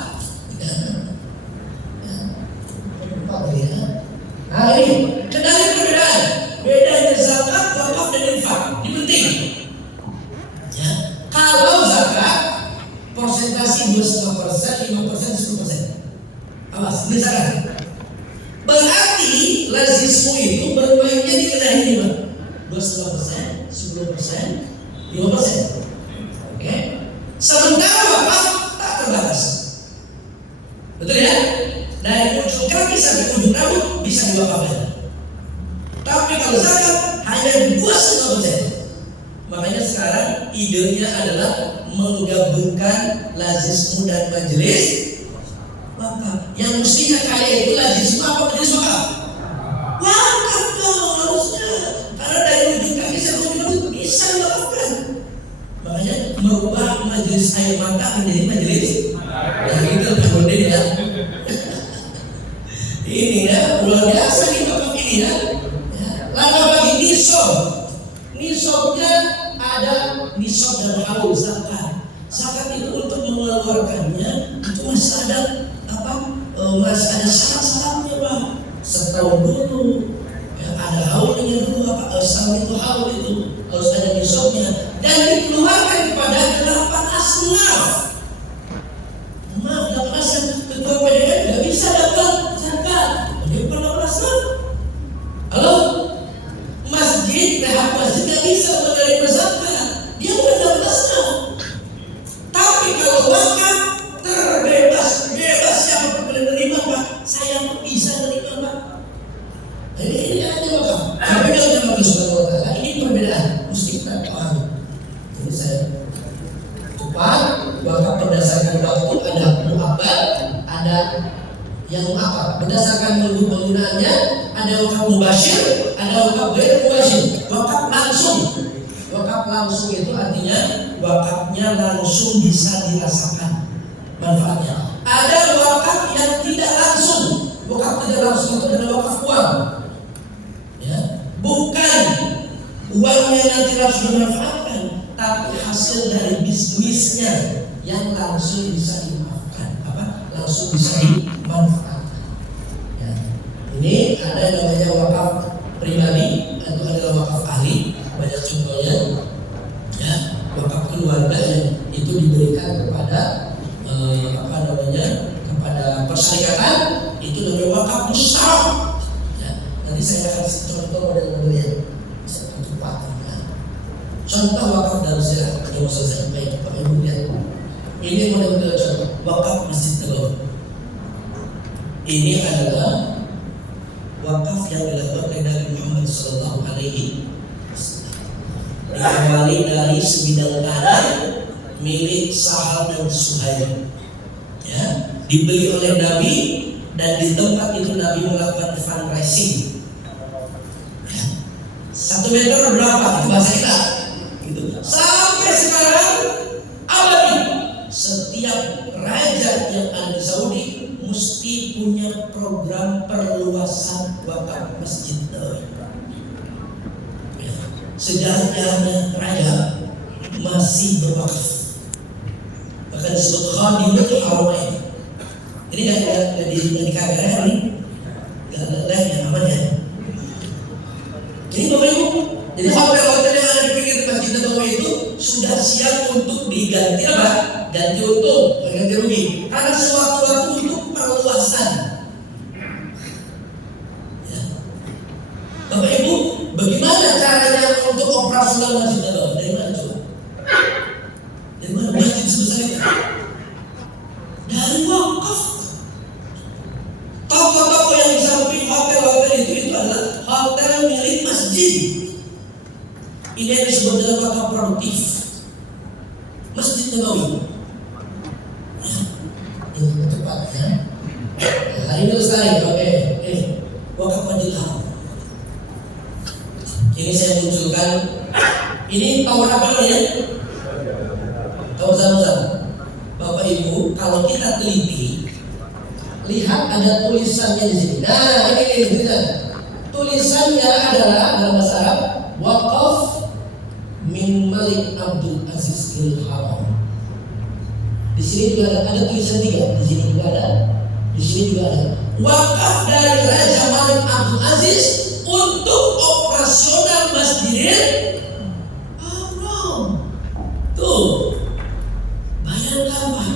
Nah ini kendali perbedaan. Bedanya zakat, wakaf dan infak. Ini penting. Ya. Kalau zakat persentase 2,5%, 5%, 10%. Awas, ini zakat. Berarti lazismu itu bermainnya di kendali 5, 2,5%, 10%, 5%. Oke. Sementara wakaf tak terbatas. Betul ya? Dari ujung kaki sampai ujung rambut bisa diwakafkan. Tapi kalau zakat hanya 2,5%. Makanya sekarang idenya adalah menggabungkan lazismu dan majelis wakaf. Yang mestinya kaya itu lazismu apa majelis wakaf? Wakaf dong harusnya. Karena dari ujung kaki sampai ujung rambut bisa diwakafkan. Makanya merubah majelis air mata menjadi majelis. Nah itu tahun ini ya. Ini ya, luar biasa nih wakaf ini ya. Lalu bagi nisab. Nisabnya ada nisab dan haul zakat. Zakat itu untuk mengeluarkannya itu masih ada apa? Masih ada syarat-syaratnya Pak. Setahun dulu. Ya, ada haulnya dulu apa? Setahun itu haul itu harus ada nisabnya dan dikeluarkan kepada 8 asnaf. Maaf, 8 asnaf ketua PDN nggak bisa dapat zakat. Dia pernah asnaf. Halo? Masjid, pihak masjid nggak bisa menerima zakat. Dia bukan dapat asnaf. Tapi kalau wakaf terbebas, bebas siapa pun boleh menerima Pak. Saya pun bisa menerima Pak. Ini aja wakaf. Tapi kalau dalam Subhanahu ini perbedaan. Mesti kita pahami. Ini saya cepat wakaf berdasarkan waktu, ada mu'abbad, ada yang apa? Berdasarkan penggunaannya, ada wakaf mubasyir, ada wakaf ghair mubasyir. Wakaf langsung. Wakaf langsung itu artinya wakafnya langsung bisa dirasakan manfaatnya. Ada wakaf yang tidak langsung. Wakaf tidak langsung itu adalah wakaf uang. Ya, bukan uangnya yang nanti langsung dimanfaatkan, tapi hasil dari bisnisnya yang langsung bisa dimaafkan, langsung bisa dimanfaatkan. Ya. Ini ada yang namanya wakaf pribadi atau adalah wakaf ahli, banyak contohnya. Ya, wakaf keluarga yang itu diberikan kepada kepada persyarikatan, itu namanya wakaf musyawarah. Ya, nanti saya kasih contoh model-modelnya bisa cepat. Ya. Contoh wakaf darussalam yang saya sampaikan Bapak Ibu lihat. Ini model-model contoh wakaf Masjid Nabawi. Ini adalah wakaf yang dilakukan oleh Nabi Muhammad Sallallahu Alaihi Wasallam. Diawali dari sebidang tanah milik Sahal dan Suhail. Ya, dibeli oleh Nabi dan di tempat itu Nabi melakukan fundraising. Ya. 1 meter berapa? Itu bahasa kita. Gitu. Sampai sekarang abadi. Setiap raja yang ada di Saudi mesti punya program perluasan wakaf Masjid Nabawi. Ya. Sejarah-sejarahnya raja masih berwakaf. Bahkan disebut Khadimul Haramain. Ini nggak di kamera ini, nggak ada live yang aman ya. Ini Bapak Ibu, jadi hotel-hotel yang ada di pinggir Masjid Nabawi itu sudah siap untuk diganti apa? Ganti untung, ganti rugi. Karena sewaktu-waktu untuk perluasan. Ya. Bapak Ibu, bagaimana caranya untuk operasional Masjid Nabawi? Dari mana coba? Dari mana masjid sebesar itu? Dari wakaf. Toko-toko yang di samping hotel-hotel itu adalah hotel milik masjid. Ini yang disebut dengan wakaf produktif. Masjid Nabawi. Ya, ini cepat ya. Hari ini lestari, oke. Wakaf Masjid Haram. Ini saya munculkan. Ini tahun apa namanya? Tahun Zam-Zam. Bapak Ibu, kalau kita teliti, lihat ada tulisannya di sini. Nah, ini tulisan. Tulisannya adalah dalam bahasa Arab, wakaf min Malik Abdul Aziz Al-Haram. Di sini juga ada tulisan 3. Di sini juga ada. Di sini juga ada. Wakaf dari Raja Malik Abdul Aziz untuk operasional Masjidil Haram. Tuh. Bayangkan Pak,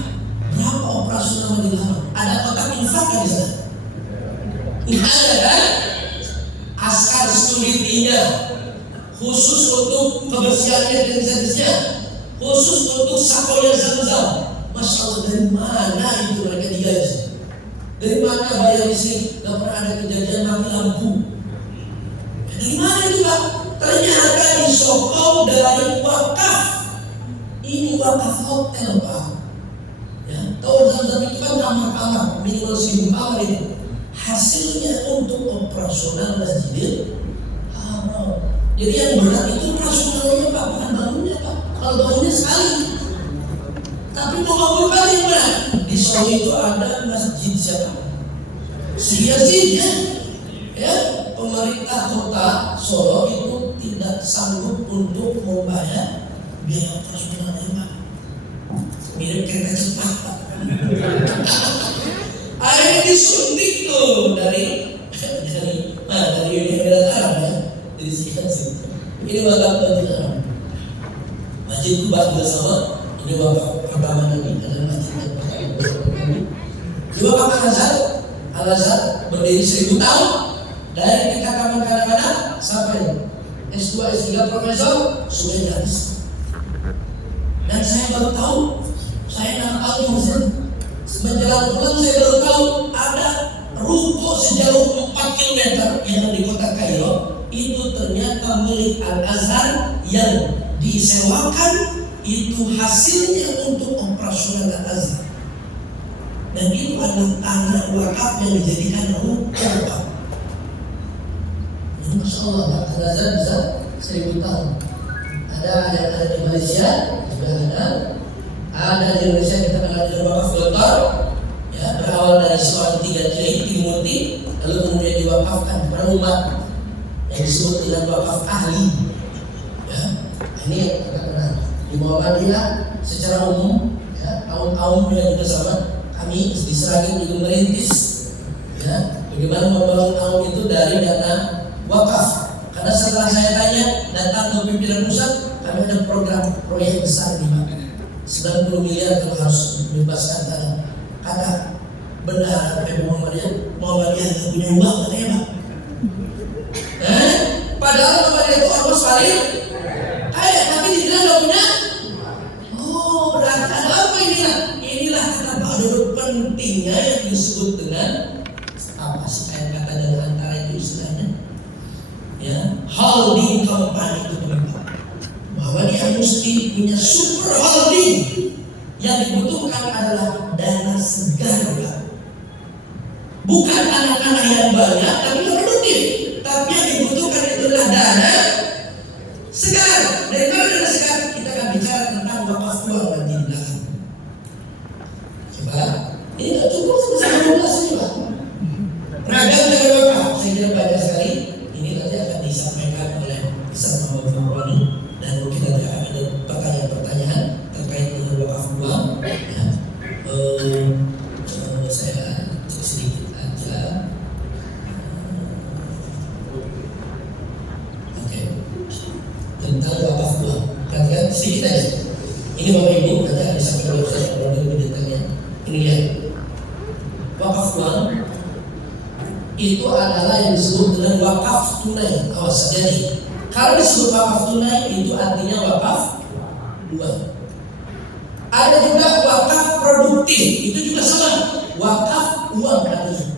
berapa operasional Masjidil Haram? Ada kotak infak kan di sana? Nggak ada kan? Askar security-nya khusus untuk kebersihannya dan jenisnya, khusus untuk sakonya Zam-Zam. Masya Allah, dari mana itu mereka digaji? Dari mana bayar listrik? Gak pernah ada kejadian mati lampu. Dari mana itu Pak? Ternyata disokong dari wakaf. Ini wakaf hotel Pak. Ya, tahun Zam-Zam itu kan kamar-kamar minimal 1000 kamar itu. Hasilnya untuk operasional Masjidil Haram. Jadi yang berat itu operasionalnya Pak, bukan bangunnya Pak. Kalau bangunnya sekali. Tapi mau bangun kali yang berat. Di Solo itu ada masjid siapa? Sia-sia. Ya, pemerintah kota Solo itu tidak sanggup untuk membayar biaya operasionalnya Pak. Mirip kereta cepat Pak. Akhirnya disuntik tuh dari Emirat Arab ya. Jadi sihat. Ini wakaf Masjid Haram. Masjid Kuba juga sama. Ini wakaf pertama Nabi adalah masjid yang pertama. Di wakaf Al-Azhar berdiri 1000 tahun dari tingkat kanak-kanak sampai S2, S3 profesor sudah gratis. Dan saya baru tahu, saya nggak tahu masjid. Menjelang pulang saya baru tahu ada ruko sejauh 4 km yang di kota Kairo itu ternyata milik Al-Azhar yang disewakan, itu hasilnya untuk operasional Al-Azhar. Dan itu adalah tanah wakaf yang dijadikan ruko. Masya Allah, Al-Azhar bisa 1000 tahun. Ada di Malaysia juga ada di Indonesia kita kenal dengan wakaf Gontor, ya, berawal dari seorang 3 kiai Timurti, lalu kemudian diwakafkan kepada umat yang disebut dengan wakaf ahli. Ya, ini katakan di Muhammadiyah secara umum, ya, kaum juga sama kami di Sragen juga merintis, ya, bagaimana membangun kaum itu dari dana wakaf. Karena setelah saya tanya datang ke pimpinan pusat, kami ada program proyek besar nih Pak, 90 miliar kalau harus bebaskan tanah. Kata benar Muhammadiyah nggak punya uang katanya Pak. Padahal Muhammadiyah itu ormas paling kaya, tapi dibilang nggak punya. Oh, berarti ada apa inilah? Inilah kenapa ada pentingnya yang disebut dengan apa sih kayak kata dari antara itu istilahnya, ya, holding company itu Pak. Muhammadiyah mesti punya super holding. Yang dibutuhkan adalah dana segar Pak. Bukan anak-anak yang banyak tapi yang produktif, tapi yang dibutuhkan itu adalah dana segar. Dari mana dana segar? Kita akan bicara tentang wakaf uang nanti di belakang. Coba, ini nggak cukup sampai 12 ini Pak. Ragam dari wakaf, saya kira banyak sekali. Ini nanti akan disampaikan oleh Ustaz Muhammad Fahroni, dan mungkin nanti akan ada pertanyaan-pertanyaan terkait dengan wakaf uang. Ya. Saya cek sedikit aja. Oke. Tentang wakaf uang. Perhatikan sedikit aja. Ini Bapak Ibu nanti akan disampaikan oleh saya kalau lebih detailnya. Ini lihat. Wakaf uang itu adalah yang disebut dengan wakaf tunai. Awas, jadi kalau disebut wakaf tunai itu artinya wakaf uang. Ada juga wakaf produktif, itu juga sama, wakaf uang artinya.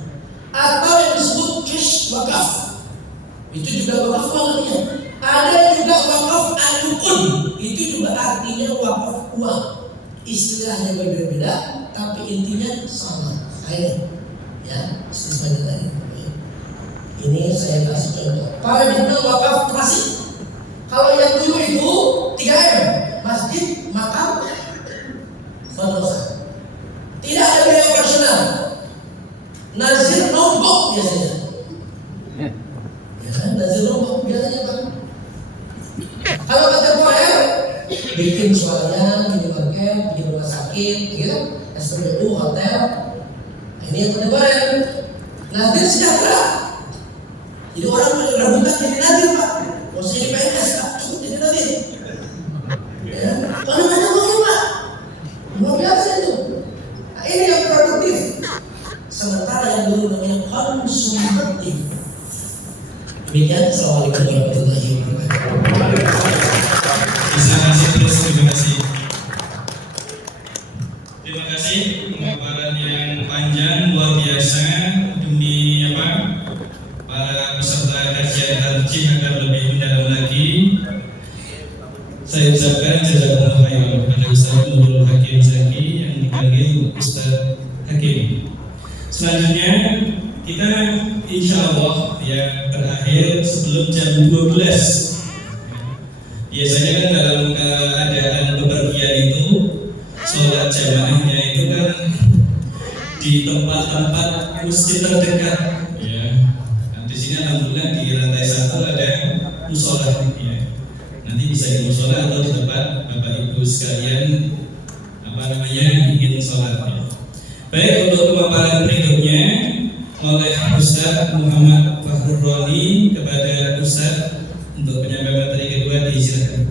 Atau yang disebut cash wakaf, itu juga wakaf uang artinya. Ada juga wakaf anukun, itu juga artinya wakaf uang. Istilahnya berbeda, tapi intinya sama. Ini, ya, sesuai tadi. Ini saya kasih contoh. Paradigma wakaf klasik. Kalau yang dulu itu 3M, masjid, makam, madrasah. Tidak ada biaya operasional. Nazir nombok biasanya. Ya kan, nazir nombok biasanya Pak. Kalau kata KPR, bikin suaranya, minimarket, bikin rumah sakit, gitu, SPBU, hotel. Ini yang penyebaran. Nazir sejahtera. Jadi orang rebutan jadi nazir Pak. Mau jadi PNS Pak, cukup jadi nazir. Ya, kalau ada uangnya Pak, luar biasa itu. Nah, ini yang produktif. Sementara yang dulu namanya konsumtif. Demikian, assalamualaikum warahmatullahi wabarakatuh. Terima kasih terus, terima kasih. Terima kasih pemaparan yang panjang luar biasa demi apa? Para peserta kajian tarjih agar lebih mendalam lagi. Saya ucapkan jazakallahu khairan kepada Ustaz Nurul Hakim Zaki yang dipanggil Ustaz Hakim. Selanjutnya kita insya Allah ya berakhir sebelum jam 12. Biasanya kan dalam keadaan bepergian itu sholat jamaahnya itu kan di tempat-tempat masjid terdekat. Ya. Nah, di sini alhamdulillah di lantai 1 ada musola. Ya. Nanti bisa di musola atau di tempat Bapak Ibu sekalian ingin sholat. Ya. Baik, untuk pemaparan berikutnya oleh Ustaz Muhammad Fahroni kepada Ustaz untuk penyampaian materi kedua, disilakan.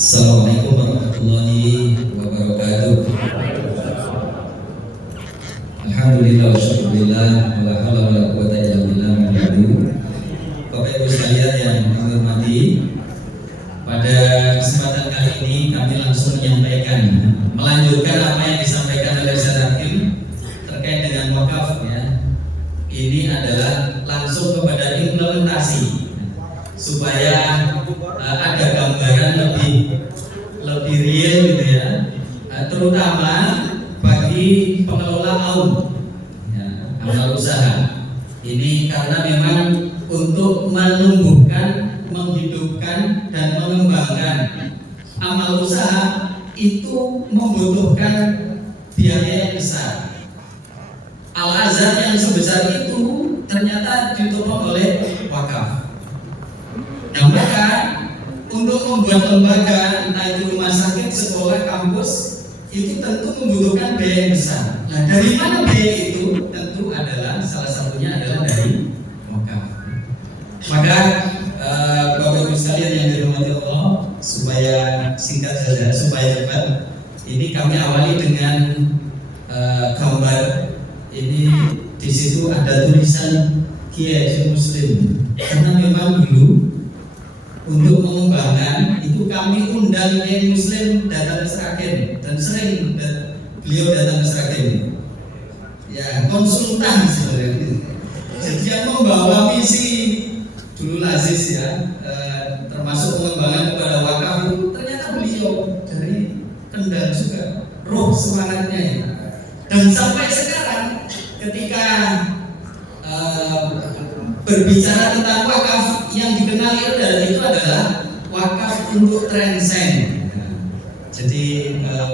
Assalamualaikum warahmatullahi wabarakatuh. Alhamdulillah wa syukurillah wa la haula wa la quwwata illa billah. Bapak Ibu sekalian yang kami hormati, pada kesempatan kali ini kami langsung melanjutkan apa yang disampaikan oleh Ustaz Hakim terkait dengan wakaf ya. Ini adalah langsung kepada implementasi supaya ada gambaran lebih real gitu ya, terutama bagi pengelola aum ya, amal usaha ini, karena memang untuk menumbuhkan, menghidupkan dan mengembangkan amal usaha itu membutuhkan biaya yang besar. Al-azhar yang sebesar itu ternyata ditopang oleh wakaf. Nah, maka untuk membuat lembaga, entah itu rumah sakit, sekolah, kampus, itu tentu membutuhkan biaya yang besar. Nah, dari mana biaya itu? Tentu adalah salah satunya adalah dari wakaf. Maka Bapak Ibu sekalian yang dirahmati Allah, supaya singkat saja, supaya cepat, ini kami awali dengan gambar. Ini di situ ada tulisan Kiai Muslim, karena memang dulu untuk mengembangkan itu kami undang Kiai Muslim datang ke Sragen, dan sering beliau datang ke Sragen. Ya, konsultan sebenarnya. Jadi yang membawa misi dulu Lazis ya, termasuk pengembangan kepada wakaf itu ternyata beliau dari Kendal juga, roh semangatnya ya. Dan sampai sekarang ketika berbicara tentang wakaf, yang dikenal itu adalah wakaf untuk transend. Jadi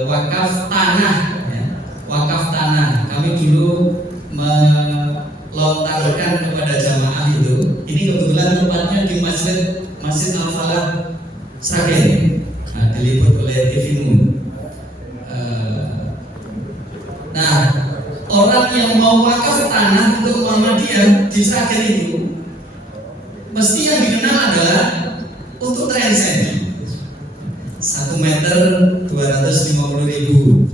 wakaf tanah ya. Wakaf tanah. Kami dulu melontarkan kepada jamaah itu. Ini kebetulan tempatnya di Masjid Al-Falah Sragen. Nah, diliput oleh TV Moon. Nah, orang yang mau wakaf tanah untuk Muhammadiyah di Sragen itu mesti yang dikenal adalah untuk transend 1 meter 250.000.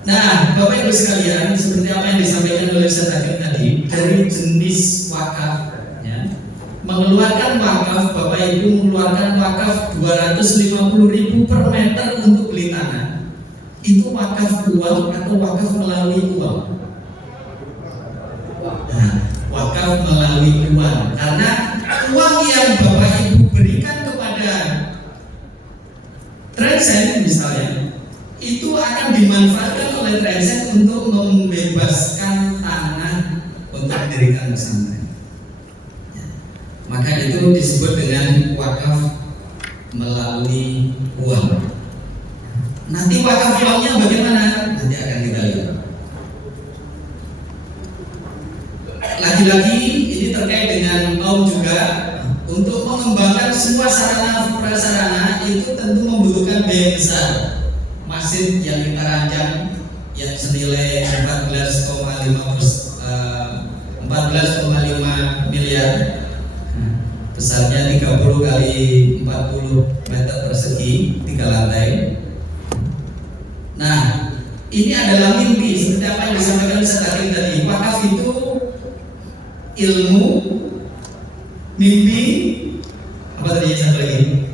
Nah, Bapak Ibu sekalian, seperti apa yang disampaikan oleh Ustaz Hakim tadi, dari jenis wakaf ya, mengeluarkan wakaf, Bapak Ibu mengeluarkan wakaf 250.000 per meter untuk beli tanah. Itu wakaf uang atau wakaf melalui uang? Nah, wakaf melalui uang, karena uang yang Bapak Ibu berikan kepada transend misalnya, itu akan dimanfaatkan oleh transend untuk membebaskan tanah untuk mendirikan pesantren. Maka itu disebut dengan wakaf melalui uang. Nanti wakaf uangnya bagaimana? Nanti akan kita lihat. Lagi-lagi ini terkait dengan kaum juga. Untuk mengembangkan semua sarana prasarana itu tentu membutuhkan biaya besar. Masjid yang kita rancang yang senilai 14,5 miliar, besarnya 30 kali 40 meter persegi, 3 lantai. Nah, ini adalah mimpi seperti apa yang disampaikan Ustaz Hakim tadi. Wakaf itu ilmu, mimpi, apa tadi satu lagi?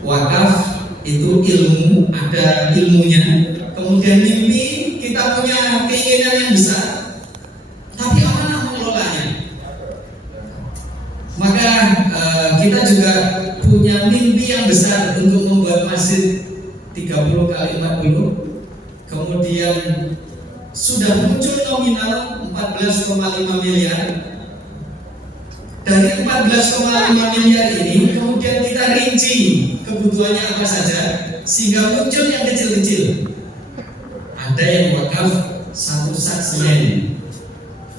Wakaf itu ilmu, ada ilmunya. Kemudian mimpi, kita punya keinginan yang besar, tapi amanah mengelolanya. Maka kita juga punya mimpi yang besar untuk membuat masjid 30 kali 40. Kemudian sudah muncul nominal 14,5 miliar. Dari 14,5 miliar ini kemudian kita rinci kebutuhannya apa saja, sehingga muncul yang kecil-kecil. Ada yang wakaf 1 sak semen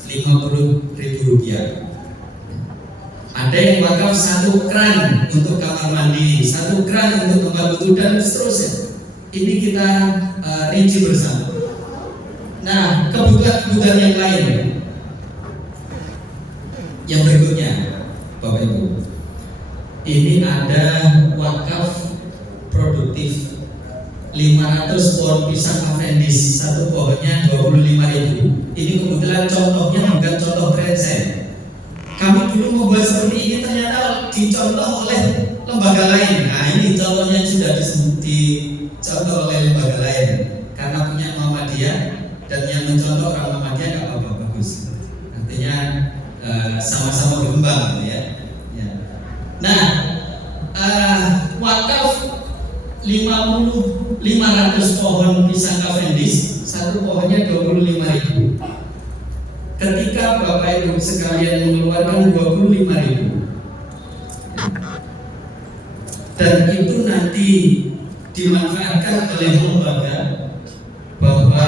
50.000 rupiah. Ada yang wakaf 1 kran untuk kamar mandi, 1 kran untuk tempat wudhu, dan seterusnya. Ini kita rinci bersama. Nah, kebutuhan-kebutuhan yang lain, yang berikutnya, Bapak Ibu, ini ada wakaf produktif 500 pohon pisang Avendis, 1 pohonnya 25.000. Ini kebetulan contohnya bukan contoh transend. Kami dulu membuat seperti ini, ternyata dicontoh oleh lembaga lain. Nah, ini contohnya sudah dicontoh oleh lembaga lain. Karena punya Muhammadiyah, dan yang mencontoh orang Muhammadiyah nggak apa-apa, bagus. Artinya sama-sama berkembang, ya. Nah, wakaf 500 pohon pisang Avendis, 1 pohonnya 25.000. Ketika Bapak Ibu sekalian mengeluarkan 25.000, dan itu nanti dimanfaatkan oleh lembaga, bahwa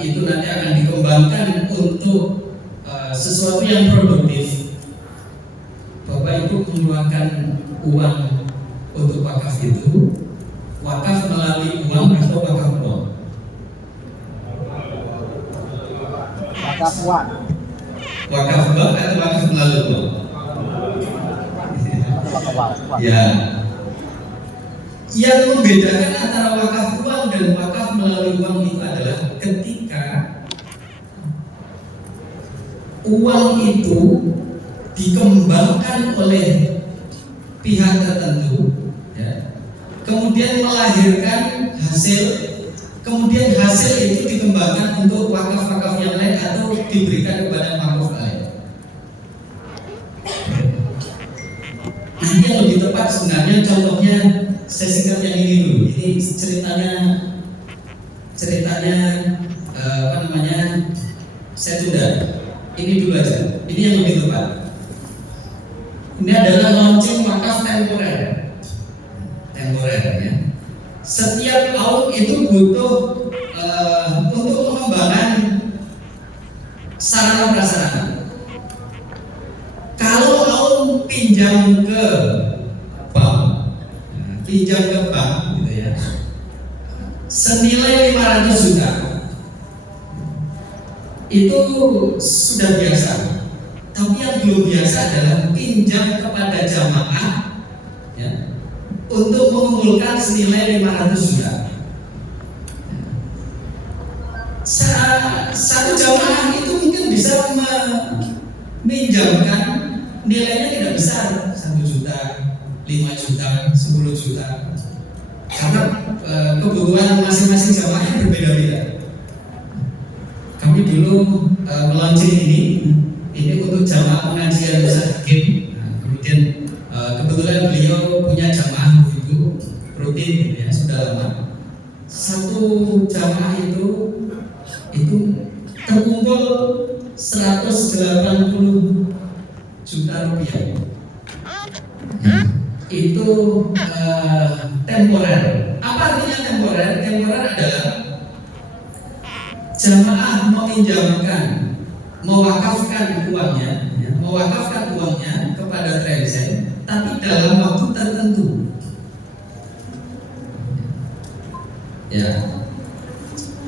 itu nanti akan dikembangkan untuk sesuatu yang produktif, Bapak Ibu mengeluarkan uang untuk wakaf itu, wakaf melalui uang atau wakaf uang? Wakaf uang. Wakaf uang atau wakaf melalui uang? Wakaf. Ya. Yang membedakan antara wakaf uang dan wakaf melalui uang itu adalah ketika uang itu dikembangkan oleh pihak tertentu, ya, kemudian melahirkan hasil, kemudian hasil itu dikembangkan untuk wakaf-wakaf yang lain atau diberikan kepada makhluk lain. Ini yang lebih tepat sebenarnya, contohnya saya singkat yang ini dulu. Ini ceritanya saya tunda. Ini dulu aja. Ini yang lebih tepat. Ini adalah launching wakaf temporer, ya. Setiap tahun itu butuh untuk pengembangan sarana prasarana. Kalau tahun pinjam ke bank, gitu ya, senilai 500 juta, itu sudah biasa. Tapi yang belum biasa adalah pinjam kepada jamaah, ya, untuk mengumpulkan senilai 500 juta. Satu jamaah itu mungkin bisa meminjamkan nilainya tidak besar, 1 juta, 5 juta, 10 juta, karena kebutuhan masing-masing jamaahnya berbeda-beda. Kami dulu melaunching ini untuk jamaah pengajian Ustaz Hakim. Kemudian kebetulan beliau punya jamaah itu rutin, ya, sudah lama. Satu jamaah itu terkumpul 180 juta rupiah. Itu temporer. Apa artinya temporer? Temporer adalah jamaah meminjamkan, mewakafkan uangnya kepada Trendsen, tapi dalam waktu tertentu. Ya,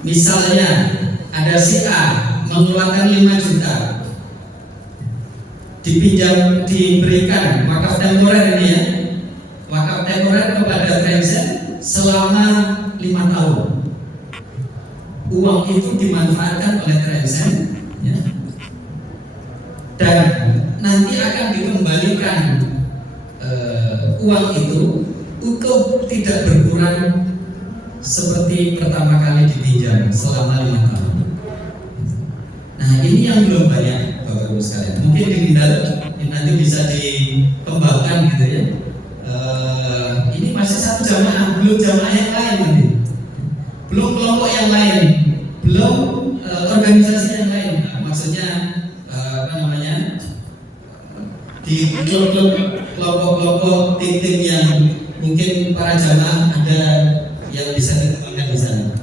misalnya ada si A mengeluarkan 5 juta, diberikan wakaf temporer ini, ya, wakaf temporer kepada Trendsen selama 5 tahun. Uang itu dimanfaatkan oleh Trendsen, ya, dan nanti akan dikembalikan uang itu untuk tidak berkurang seperti pertama kali dipinjam selama 5 tahun. Nah, ini yang belum banyak, Bapak Ibu sekalian. Mungkin di Kendal nanti bisa dikembangkan, gitu ya. Ini masih satu jamaah, belum jamaah yang lain nanti, belum kelompok yang lain, belum organisasi yang lain. Nah, maksudnya di kelompok-kelompok tim-tim yang mungkin para jamaah ada yang bisa dikembangkan di sana.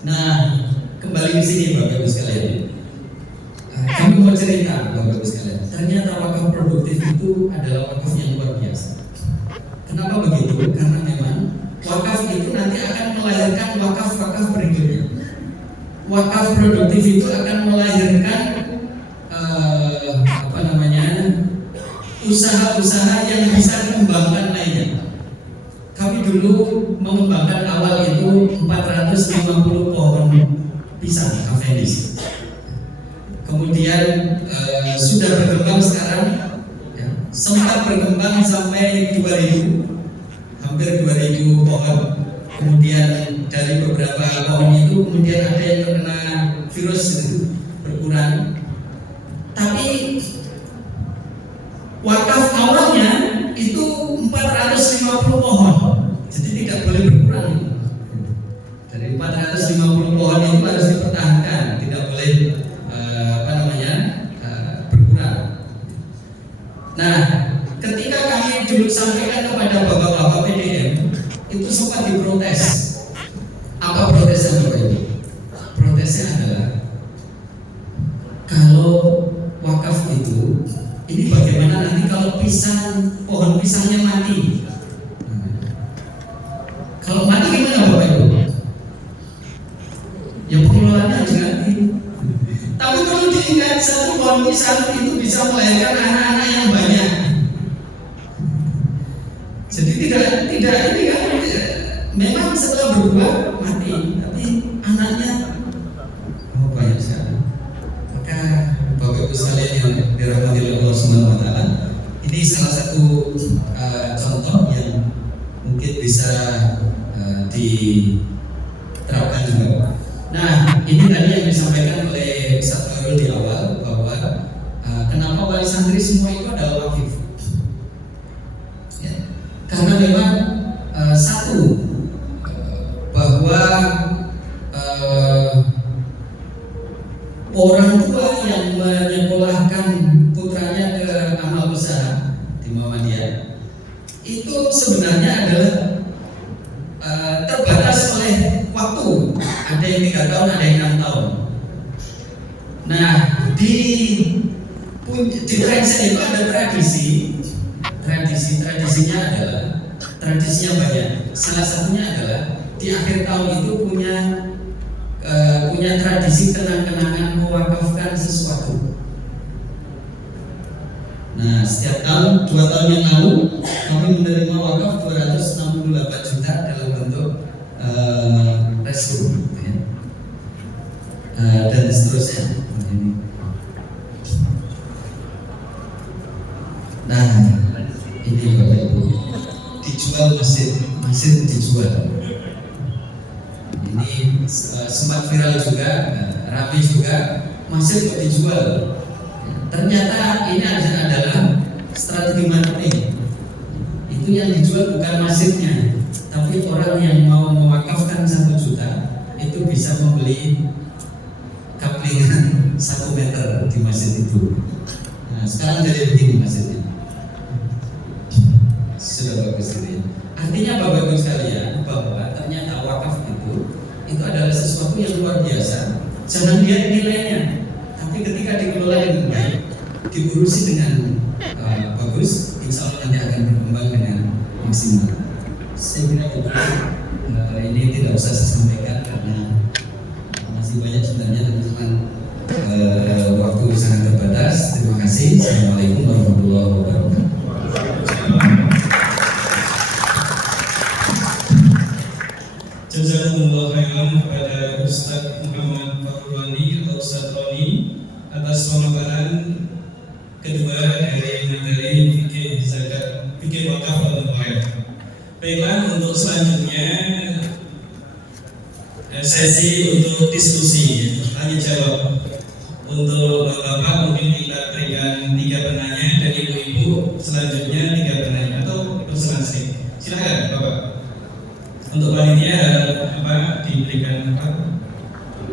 Nah, kembali ke sini Bapak Ibu sekalian. Kami mau cerita Bapak Ibu sekalian. Ternyata wakaf produktif itu adalah wakaf yang luar biasa. Kenapa begitu? Karena memang wakaf itu nanti akan melahirkan wakaf-wakaf berikutnya. Wakaf produktif itu akan melahirkan usaha-usaha yang bisa dikembangkan lainnya. Kami dulu mengembangkan awal itu 450 pohon pisang Cavendish. Kemudian sudah berkembang sekarang, ya, sempat berkembang sampai 2000, hampir 2000 pohon. Kemudian dari beberapa pohon itu kemudian ada yang terkena virus itu berkurang. Tapi wakaf awalnya itu 450 pohon, jadi tidak boleh berkurang. Dari 450 pohon itu harus dipertahankan, tidak boleh berkurang. Nah, ketika kami dulu sampaikan kepada bapak-bapak PDM, itu sempat diprotes. Apa protesnya Bapak Ibu? Protesnya adalah kalau wakaf itu, ini bagaimana nanti kalau pohon pisangnya mati? Kalau mati gimana Bapak Ibu? Ya pengelolaannya harus ganti. Tapi perlu diingat, satu pohon pisang itu bisa melahirkan anak-anak yang banyak. Jadi tidak ini kan, memang setelah berbuah mati, tapi anaknya banyak sekali. Maka Bapak Ibu sekalian yang dirahmati oleh Allah Subhanahu wa taala, ini salah satu contoh yang mungkin bisa diterapkan juga. Nah, ini tadi yang disampaikan oleh Ustaz Nurul di awal bahwa kenapa wali santri semua itu adalah wakif. Ya, karena memang satu bahwa orang tua yang menyekolahkan putranya ke amal besar di Muhammadiyah itu sebenarnya adalah terbatas oleh waktu. Ada yang 3 tahun, ada yang 6 tahun. Nah, di Trainsen itu ada tradisinya adalah tradisinya banyak. Salah satunya adalah di akhir tahun itu punya tradisi kenang-kenangan mewakafkan sesuatu. Nah, setiap tahun 2 tahun yang lalu kami menerima wakaf 268 juta dalam bentuk resum, ya. Dan seterusnya. Nah, ini Bapak Ibu, dijual masjid dijual. Ini sempat viral juga, ramai juga, masjid dijual. Ternyata ini adalah strategi marketing. Itu yang dijual bukan masjidnya, tapi orang yang mau mewakafkan 1 juta itu bisa membeli kaplingan 1 meter di masjid itu. Nah, sekarang jadi begini masjidnya. Sudah bagus ini. Artinya Bapak Ibu sekalian bahwa ternyata wakaf itu adalah sesuatu yang luar biasa. Jangan lihat nilainya, tapi ketika dikelola dengan baik, diurusi dengan bagus, insya Allah nanti akan berkembang dengan maksimal. Saya kira itu ini tidak usah saya sampaikan karena masih banyak sebenarnya, teman-teman. Waktu sangat terbatas. Terima kasih. Assalamualaikum warahmatullahi wabarakatuh. Jazakumullah khairan kepada Ustaz Muhammad Fahrulwani atau Ustaz Roni atas pemaparan kedua dari materi fikih zakat, fikih wakaf atau muayah. Baiklah, untuk selanjutnya sesi untuk diskusi tanya jawab. Untuk bapak mungkin kita berikan 3 penanya dan ibu-ibu selanjutnya 3 penanya atau berselang-seling. Silakan Bapak. Untuk panitia diberikan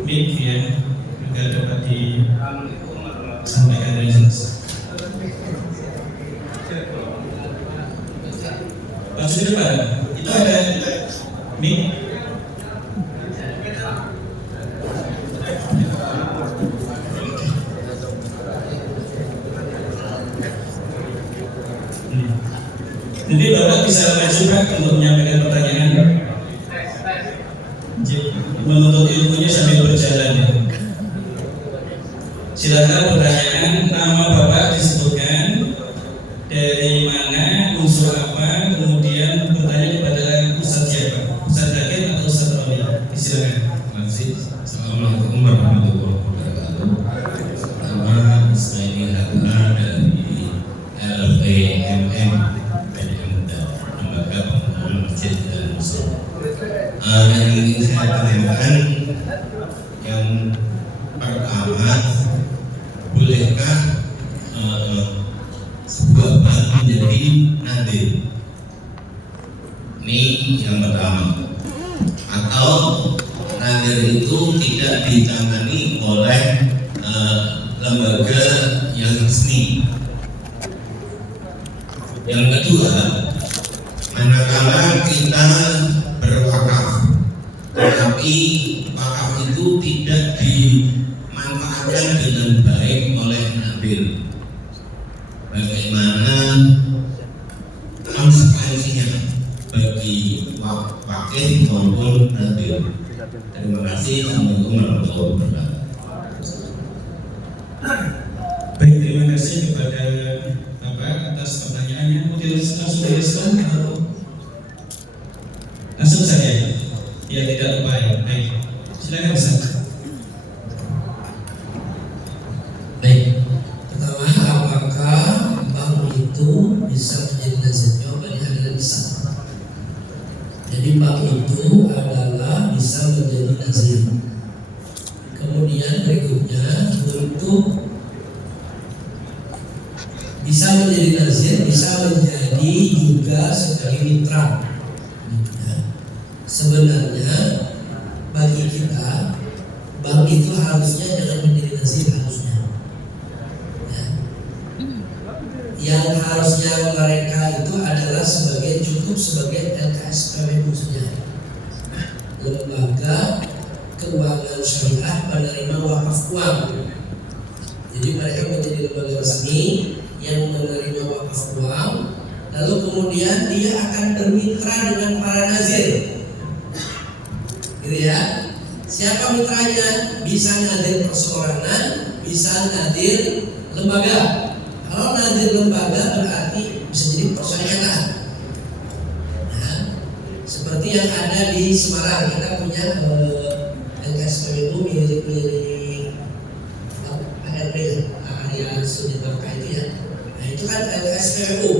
mic ya agar dapat disampaikan dengan jelas. Maju ke depan. Itu ada mic. Nanti Bapak bisa maju Pak untuk menyampaikan pertanyaan. Menuntut ilmunya sambil berjalan ya. Silakan pertanyaan, nama Bapak disebutkan, dari mana, unsur apa, kemudian bertanya kepada Ustaz siapa, Ustaz Zakir atau Ustaz Roni. Silakan. Terima kasih. Assalamualaikum warahmatullahi wabarakatuh. Pertama, saya ini Hakna dari LPMM Lembaga Pembangunan Masjid dan Musola. Yang ingin saya tanyakan, yang pertama, bolehkah sebuah bahan menjadi nadir? Ini yang pertama. Atau nadir itu tidak ditangani oleh lembaga yang resmi. Yang kedua, manakala kita berwakaf, tetapi wakaf itu tidak dimanfaatkan dengan baik oleh nadir, bagaimana konsekuensinya bagi wakil maupun nadir? Terima kasih. Assalamualaikum warahmatullahi wabarakatuh. Baik, terima kasih kepada Bapak atas pertanyaannya. Mau langsung direspon atau langsung saja? Ya, tidak lupa ya. Baik, silakan Ustaz. Baik, pertama, apakah bank itu bisa menjadi nazir? Jawabannya adalah bisa. Jadi bank itu adalah bisa menjadi nazir. Kemudian berikutnya, untuk bisa menjadi nazir, bisa menjadi juga sebagai mitra. Sebenarnya bagi kita, bank itu harusnya jangan menjadi nazir harusnya. Ya. Yang harusnya mereka itu adalah cukup sebagai LKSPWU saja, lembaga keuangan syariah penerima wakaf uang. Jadi mereka menjadi lembaga resmi yang menerima wakaf uang, lalu kemudian dia akan bermitra dengan para nazir, gitu ya. Siapa mitranya? Bisa nadir perseorangan, bisa nadir lembaga. Kalau nadir lembaga berarti bisa jadi persyaratan. Nah, seperti yang ada di Semarang, kita punya LKSPWU milik ARD, Area Studi Barokah itu ya. Nah itu kan LKSPWU.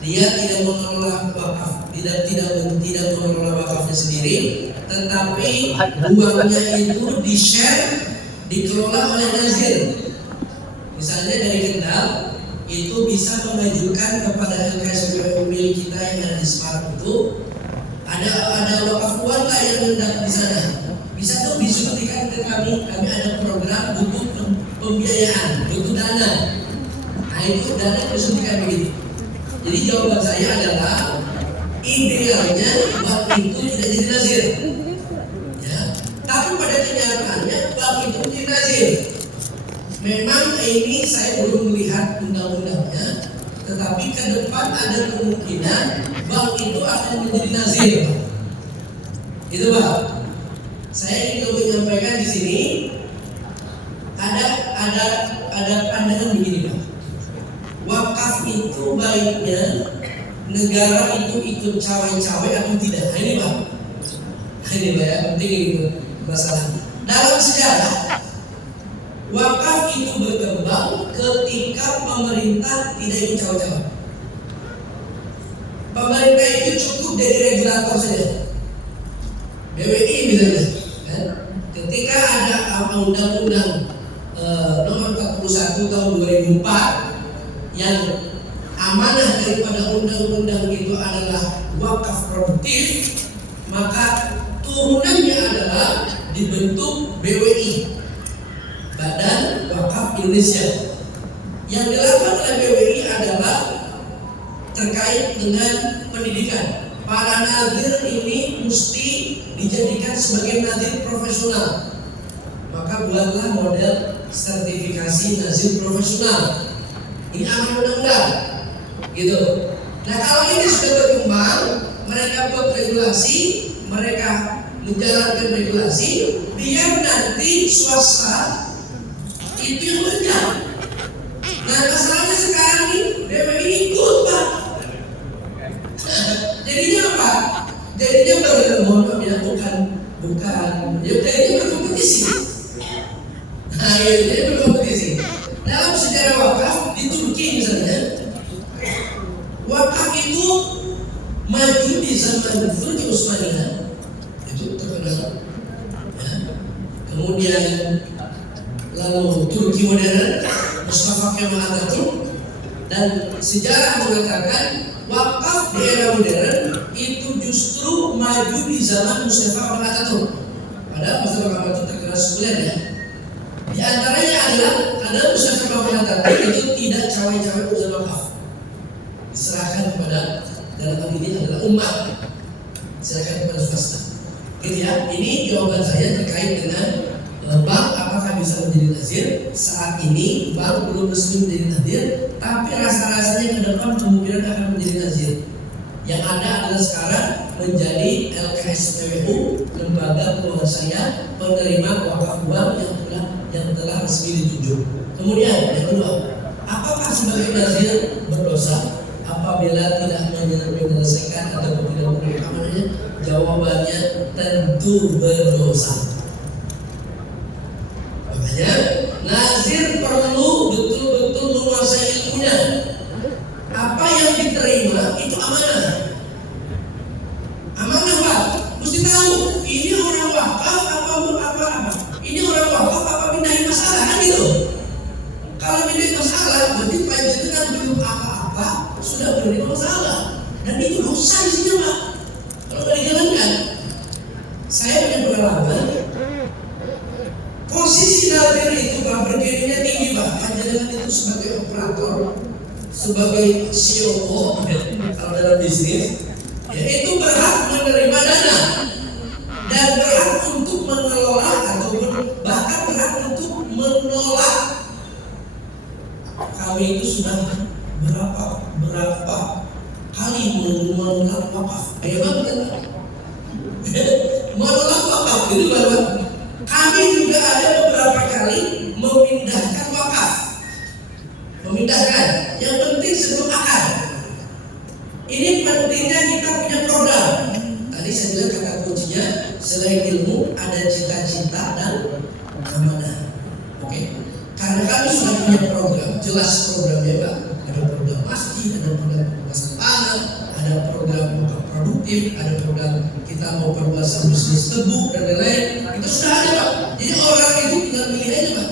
Dia tidak mengelola wakaf, tidak mengelola wakafnya sendiri, tetapi uangnya itu di-share, dikelola oleh nazir. Misalnya dari Kendal itu bisa mengajukan kepada LKSPWU milik kita yang ada di Semarang itu, ada wakaf uang nggak yang hendak di sana? Bisa tuh disuntikan ke kami ada program butuh pembiayaan, butuh dana. Nah itu dana disuntikan begitu. Jadi jawaban saya adalah idealnya bank itu tidak jadi nazir, ya. Tapi pada kenyataannya bank itu jadi nazir. Memang ini saya belum melihat undang-undangnya, tetapi ke depan ada kemungkinan bank itu akan menjadi nazir, Pak. Itu Pak. Saya ingin menyampaikan di sini ada pandangan begini Pak. Wakaf itu baiknya negara itu ikut cawe-cawe atau tidak? Nah, ini Pak. Ini Pak ya, penting itu masalah. Dalam sejarah wakaf itu berkembang ketika pemerintah tidak ikut cawe-cawe. Pemerintah itu cukup jadi regulator saja. BWI misalnya, kan? Ketika ada undang-undang nomor 41 tahun 2004 yang amanah daripada undang-undang itu adalah wakaf produktif, maka turunannya adalah dibentuk BWI, Badan Wakaf Indonesia. Yang dilakukan oleh BWI adalah terkait dengan pendidikan. Para nadir ini mesti dijadikan sebagai nadir profesional. Maka buatlah model sertifikasi nazir profesional. Ini amanah undang-undang, gitu. Nah kalau ini sudah berkembang, mereka buat regulasi, mereka menjalankan regulasi, biar nanti swasta itu yang bekerja. Nah masalahnya sekarang ini BPI ikut Pak. Jadinya apa? Jadinya jadinya berkompetisi. Nah jadi berkompetisi. Dalam sejarah wakaf di Turki misalnya, wakaf itu maju di zaman Turki Utsmaniyah, itu terkenal. Ya. Kemudian lalu Turki modern, Mustafa Kemal Atatürk, dan sejarah mengatakan wakaf di era modern itu justru maju di zaman Mustafa Kemal Atatürk. Padahal Mustafa Kemal Atatürk terkenal sekuler ya. Di antaranya adalah Mustafa Kemal Atatürk itu tidak cawe-cawe urusan wakaf, diserahkan kepada dalam hal ini adalah umat. Silakan kepada swasta. Gitu ya. Ini jawaban saya terkait dengan bank apakah bisa menjadi nazir. Saat ini bank belum resmi menjadi nazir, tapi rasa-rasanya ke depan kemungkinan akan menjadi nazir. Yang ada adalah sekarang menjadi LKSPWU, lembaga penguasanya penerima wakaf uang yang telah resmi ditunjuk. Kemudian yang kedua, apakah sebagai nazir berdosa apabila tidak menyelesaikan atau tidak menerima? Jawabannya tentu berdosa. Makanya nazir perlu betul-betul menguasai ilmunya. Apa yang diterima itu amanah. Amanah Pak, mesti tahu ini orang wakaf apa. Ini orang wakaf apa pindahin masalah kan gitu. Kalau pindahin masalah berarti panjenengan belum apa-apa sudah menerima masalah, dan itu dosa di sini Pak. Kalau nggak dijalankan, saya punya pengalaman. Posisi nazir itu Pak bergengnya tinggi Pak. Panjenengan itu sebagai operator, sebagai CEO kalau dalam bisnis, yaitu berhak menerima dana dan berhak untuk mengelola ataupun bahkan berhak untuk menolak. Kami itu sudah berapa kali menolak wakaf. Hebat kan? Menolak wakaf itu Bapak. Kami juga ada beberapa kali memindahkan wakaf. Memindahkan. Yang penting sebelum akad. Ini pentingnya kita punya program. Tadi saya bilang kata kuncinya selain ilmu ada cita-cita dan amanah. Oke. Karena kami sudah punya program, jelas programnya Pak. Ada program masjid, ada program pembebasan tanah, ada program produktif, ada program kita mau perluas bisnis tebu dan lain-lain. Kita sudah ada Pak. Jadi orang itu tinggal milih aja Pak.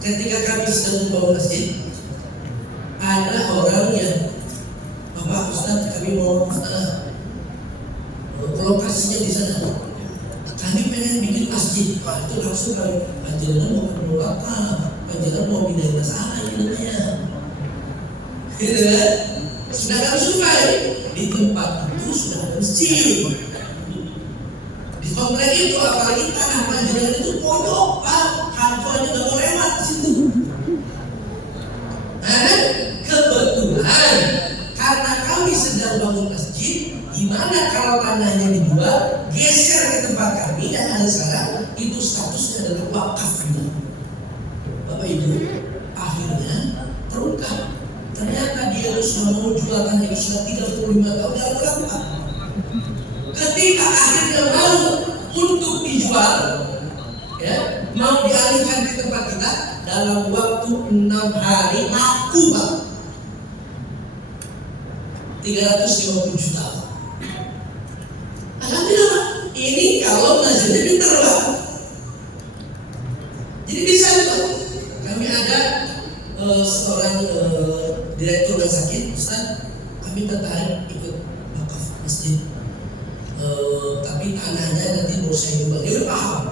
Ketika kami sedang membangun masjid, ada orang yang Bapak Ustaz kami mau lokasinya di sana. Kami pengen bikin masjid, Pak. Itu langsung kami panjenengan mau berapa? Panjenengan mau pindahin masalah ini namanya. Gitu kan? Sudah kami survei di tempat itu sudah ada masjid. Di komplek itu apalagi tanah panjenengan itu pojok Pak. Hantu aja nggak mau lewat di situ. Nah, kebetulan karena kami sedang bangun masjid, gimana kalau tanahnya dijual, geser ke tempat kami dan ada sekarang itu statusnya adalah wakaf juga. Bapak Ibu, akhirnya terungkap ternyata dia itu sudah mau jual tanah itu sudah 35 tahun dalam berapa? Ketika akhirnya mau untuk dijual, ya, mau dialihkan ke tempat kita dalam waktu 6 hari laku Pak. 350 juta. Alhamdulillah, ini kalau nazirnya pintar Pak. Jadi bisa Pak. Kami ada seorang direktur rumah sakit, Ustaz, kami tertarik ikut wakaf masjid. Tapi tanahnya nanti mau saya jual. Dia udah paham.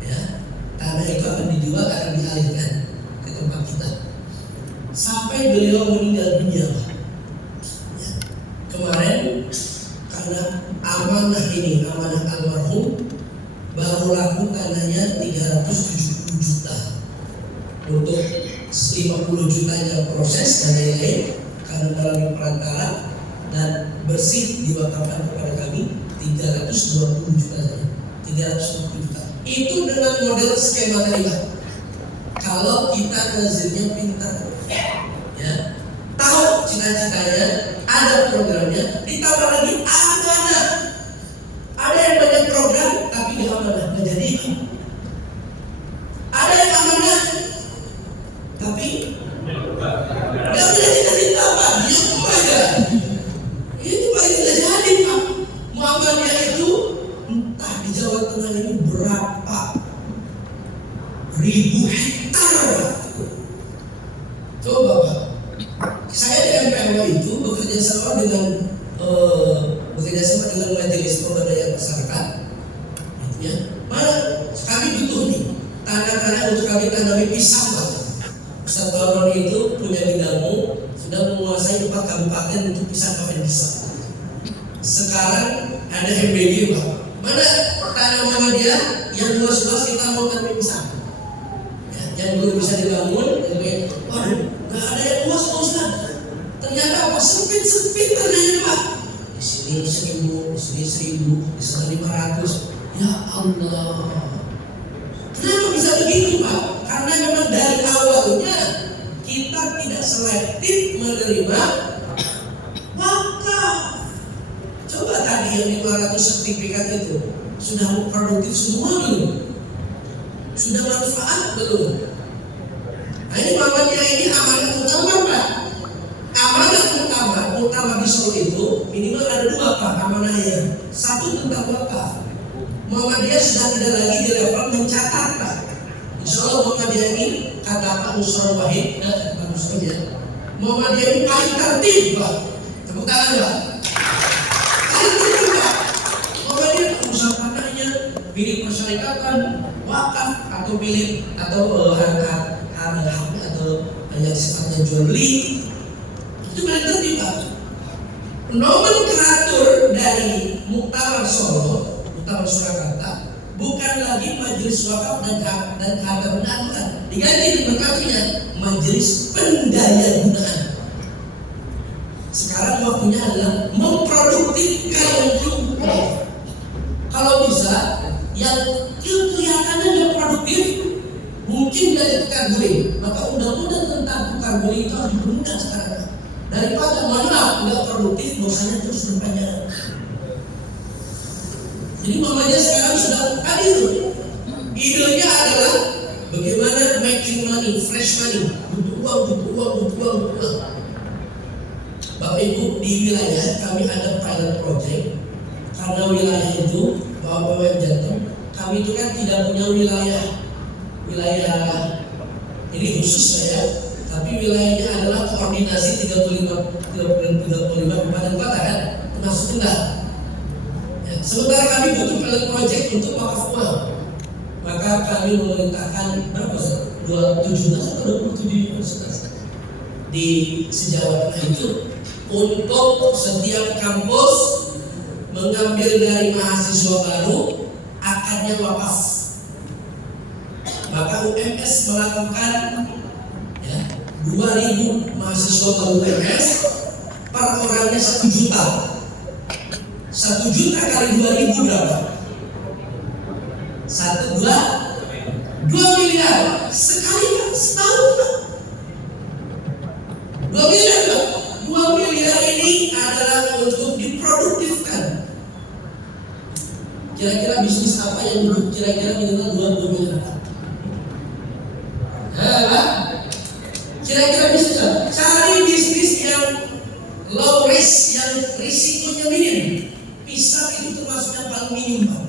Ya, tanah itu akan dijual, akan dialihkan ke tempat kita. Sampai beliau meninggal dunia Pak. Kemarin karena amanah ini, amanah almarhum, baru laku tanahnya 370 juta. Untuk 50 jutanya proses dan lain-lain karena melalui perantara dan bersih diwakafkan kepada kami 320 juta saja. 320 juta. Itu dengan model skema tadi Pak. Kalau kita nazirnya pintar, ya, tahu cita-citanya, ada programnya, ditambah lagi amanah. Ada yang banyak program tapi nggak amanah, nggak jadi. Ada yang amanah tapi nggak punya cita-cita Pak, dia aja. Itu paling tidak jadi Pak. Muhammadiyah itu entah di Jawa Tengah ini berapa ribu hektar. Coba Pak. Saya di MPW itu bekerja sama dengan majelis pemberdayaan masyarakat, gitu ya. Kami butuh nih tanah-tanah untuk kami tanami pisang Pak. Ustaz Toroni itu punya bidangmu sudah menguasai 4 kabupaten untuk pisang kafein pisang. Sekarang ada MBG Pak. Mana pertanyaan mama dia yang luas-luas kita mau kan pisang. Ya, yang belum bisa dibangun, waduh, nggak ada yang luas Pak Ustaz. Ternyata apa? Sempit adanya Pak. Di sini 1000, di sini 1000, di sana 500. Ya Allah. Kenapa bisa begitu Pak? Karena memang dari awalnya kita tidak selektif menerima wakaf. Coba tadi yang 500 sertifikat itu sudah produktif semua belum? Sudah manfaat belum? Nah ini Muhammadiyah ini amanat utama Pak. Amanat utama di Solo itu minimal ada 2 Pak amanahnya. 1 tentang wakaf. Muhammadiyah sudah tidak lagi di level mencatat Pak. Insya Allah Muhammadiyah ini kata Pak Nusron Wahid, Pak Nusron ya, Muhammadiyah ini paling tertib Pak. Tepuk tangan Pak. Paling tertib Pak. Muhammadiyah usaha tanahnya, milik persyarikatan, wakaf atau milik atau atau yang sifatnya jual beli, itu paling tertib Pak. Nomenklatur dari Muktamar Solo, Muktamar Surakarta, bukan lagi majelis wakaf dan harta benda, diganti nomenklaturnya majelis pendaya gunaan. Sekarang waktunya adalah memproduktifkan yang belum. Kalau bisa, yang kelihatannya yang produktif mungkin dari tukar guling, maka undang-undang tentang tukar guling itu harus dipermudah sekarang. Daripada mana nggak produktif, dosanya terus berpanjang. Jadi mamanya sekarang sudah hadir. Idenya adalah bagaimana making money, fresh money, butuh uang. Bapak Ibu, di wilayah kami ada pilot project. Karena wilayah itu Bapak Ibu Jatuh, kami itu kan tidak punya wilayah ini khusus saya, tapi wilayahnya adalah koordinasi 35 kabupaten kota kan, termasuk Kendal. Ya, sementara kami butuh pilot project untuk wakaf uang, maka kami memerintahkan berapa? 17 atau 27 universitas di sejauh itu untuk setiap kampus mengambil dari mahasiswa baru akadnya wakaf. Maka UMS melakukan 2.000 mahasiswa baru UMS, per orangnya 1 juta. 1 juta kali 2.000 berapa? 2 miliar sekali Pak, setahun Pak. 2 miliar Pak. 2 miliar ini adalah untuk diproduktifkan. Kira-kira bisnis apa yang kira-kira minimal 2 miliar Pak? Kira-kira bisnis apa? Cari bisnis yang low risk, yang risikonya minim. Pisang itu termasuk yang paling minim Pak.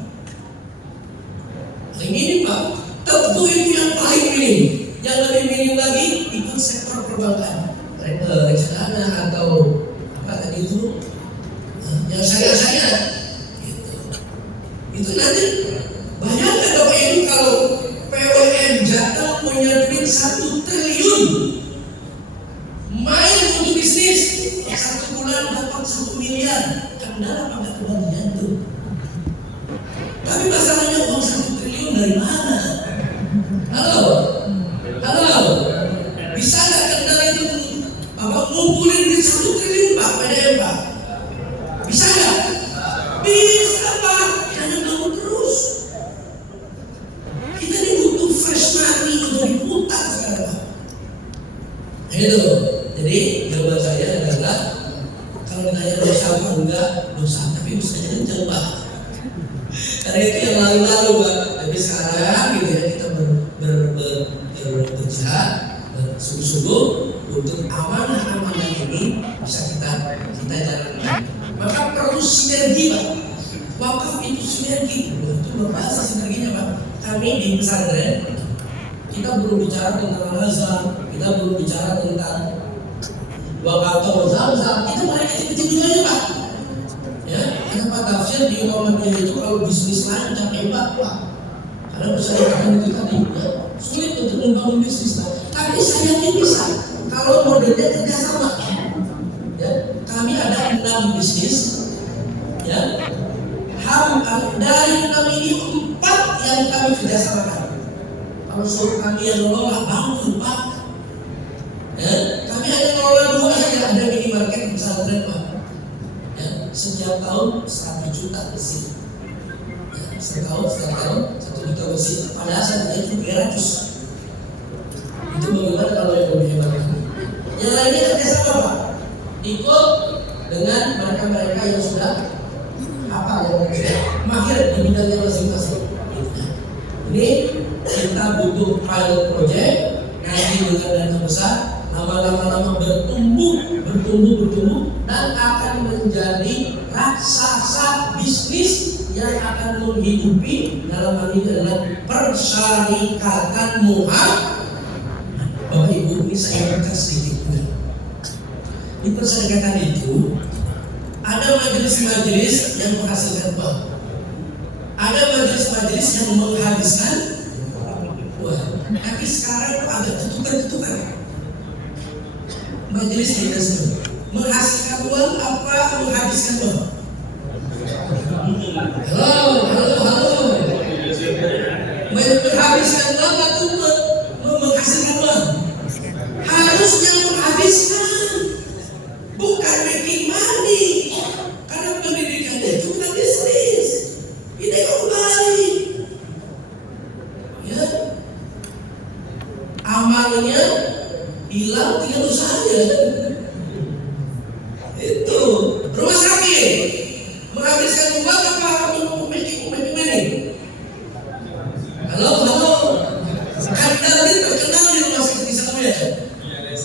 Paling minim Pak. Tentu itu yang paling minim. Yang lebih minim lagi ikut sektor perbankan, reksadana atau apa tadi itu, yang saya gitu. Itu nanti bayangkan Bapak Ibu kalau PWN Jateng punya duit 1 triliun, main untuk bisnis 1 bulan dapat 1 miliar, Kendal apa nggak kebagian tuh? Tapi masalahnya uang 1 triliun dari mana? Halo, bisa nggak Kendal itu ngumpulin duit 1 triliun Pak, PDM Pak? Bisa nggak? Bisa Pak, jangan bangun terus. Kita ini butuh fresh money untuk diputar sekarang. Itu. Jadi jawaban saya adalah kalau ditanya dosa apa enggak, dosa, tapi dosanya kencang Pak. Karena itu yang lalu-lalu Pak. Tapi sekarang gitu ya, kita berjihad bersungguh-sungguh untuk amanah-amanah ini bisa kita jalankan. Maka perlu sinergi Pak. Wakaf itu sinergi. Itu berbahasa sinerginya Pak. Kami di pesantren kita belum bicara tentang al-azhar, kita belum bicara tentang wakaf atau al-azhar, kita mereka kecil-kecil juga ya Pak. Ya, kenapa tafsir di Muhammadiyah itu kalau bisnis lancar hebat Pak? Karena persyaratan itu tadi ya, sulit untuk membangun bisnis. Tapi Tapi sayangnya bisa kalau modelnya kerjasama. Ya, kami ada 6 bisnis. Ya, dari 6 ini 4 yang kami kerjasamakan. Kalau suruh kami yang ngelola bangku Pak. Ya, kami hanya ngelola 2 saja, ada minimarket pesantren Pak. Ya, setiap tahun 1 juta bersih. Ya, setiap tahun 1 juta bersih. Padahal saya punya 300. Itu bagaimana kalau yang lebih hebat? Yang lainnya kerjasama Pak. Ikut dengan mereka-mereka yang sudah yang sudah mahir di bidangnya masing-masing. Ini kita butuh pilot project, nanti dengan dana besar, lama-lama bertumbuh dan akan menjadi raksasa bisnis yang akan menghidupi dalam hal ini adalah persyarikatan muhal. Bapak Ibu, ini saya angkat sedikit. Di persyarikatan itu ada majelis-majelis yang menghasilkan uang, ada majelis-majelis yang menghabiskan uang. Tapi sekarang itu agak ketukar. Majelis itu menghasilkan uang apa menghabiskan uang? Halo. Menghabiskan uang atau menghasilkan uang? Harusnya menghabiskan, bukan making money. Karena pendidikannya itu bukan bisnis. Ini kembali. Ya. Amalnya hilang, tinggal usahanya. Itu rumah sakit menghabiskan uang apa making money? Halo. Kan tadi terkenal di rumah sakit di sana ya.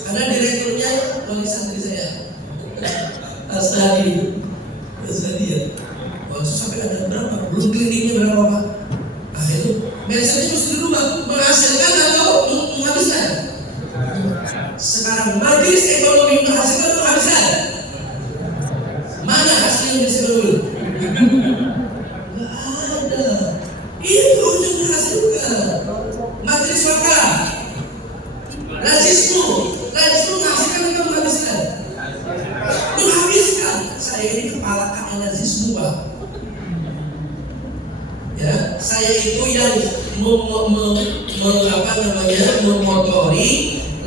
Karena direkturnya wali santri saya. Asadi ya. Waktu sampai ada berapa? Belum kliniknya berapa Pak? Ah itu biasanya mesti di rumah menghasilkan atau menghabiskan. Sekarang majelis ekonomi menghasilkan atau menghabiskan? Mana hasil yang bisa dulu? Nggak ada. Itu yang menghasilkan. Majelis wakaf, lazismu menghasilkan atau menghabiskan? Menghabiskan. Saya ini kepala lazismu Pak. Ya, saya itu yang memotori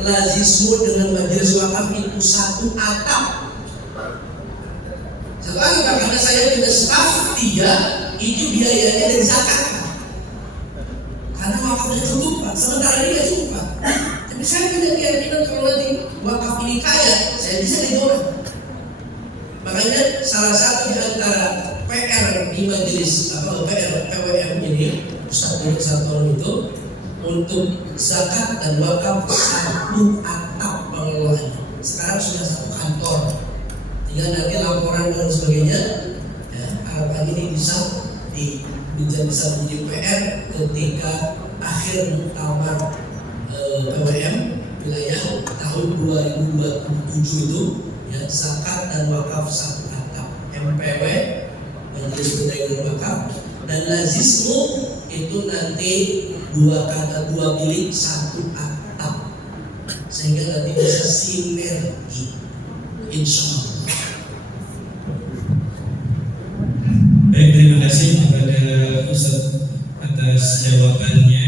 lazismu dengan majelis wakaf itu 1 atap. Karena saya punya staf 3, itu biayanya dari zakat. Karena wakafnya cukup Pak, sementara ini nggak cukup Pak. Tapi saya punya keyakinan kalau nanti wakaf ini kaya, saya bisa didorong. Makanya salah satu di antara PR di majelis PWM ini Ustaz Muhammad Sartono itu untuk zakat dan wakaf 1 atap pengelolaannya. Sekarang sudah 1 kantor. Tinggal nanti laporan dan sebagainya. Ya, harapan ini bisa menjadi PR ketika akhir muktamar PWM wilayah tahun 2027 itu. Ya, zakat dan wakaf 1 atap, MPW majelis pendaya wakaf, dan lazismu itu nanti 2 bilik 1 atap, sehingga nanti bisa sinergi, insya Allah. Baik, terima kasih kepada Ustaz atas jawabannya.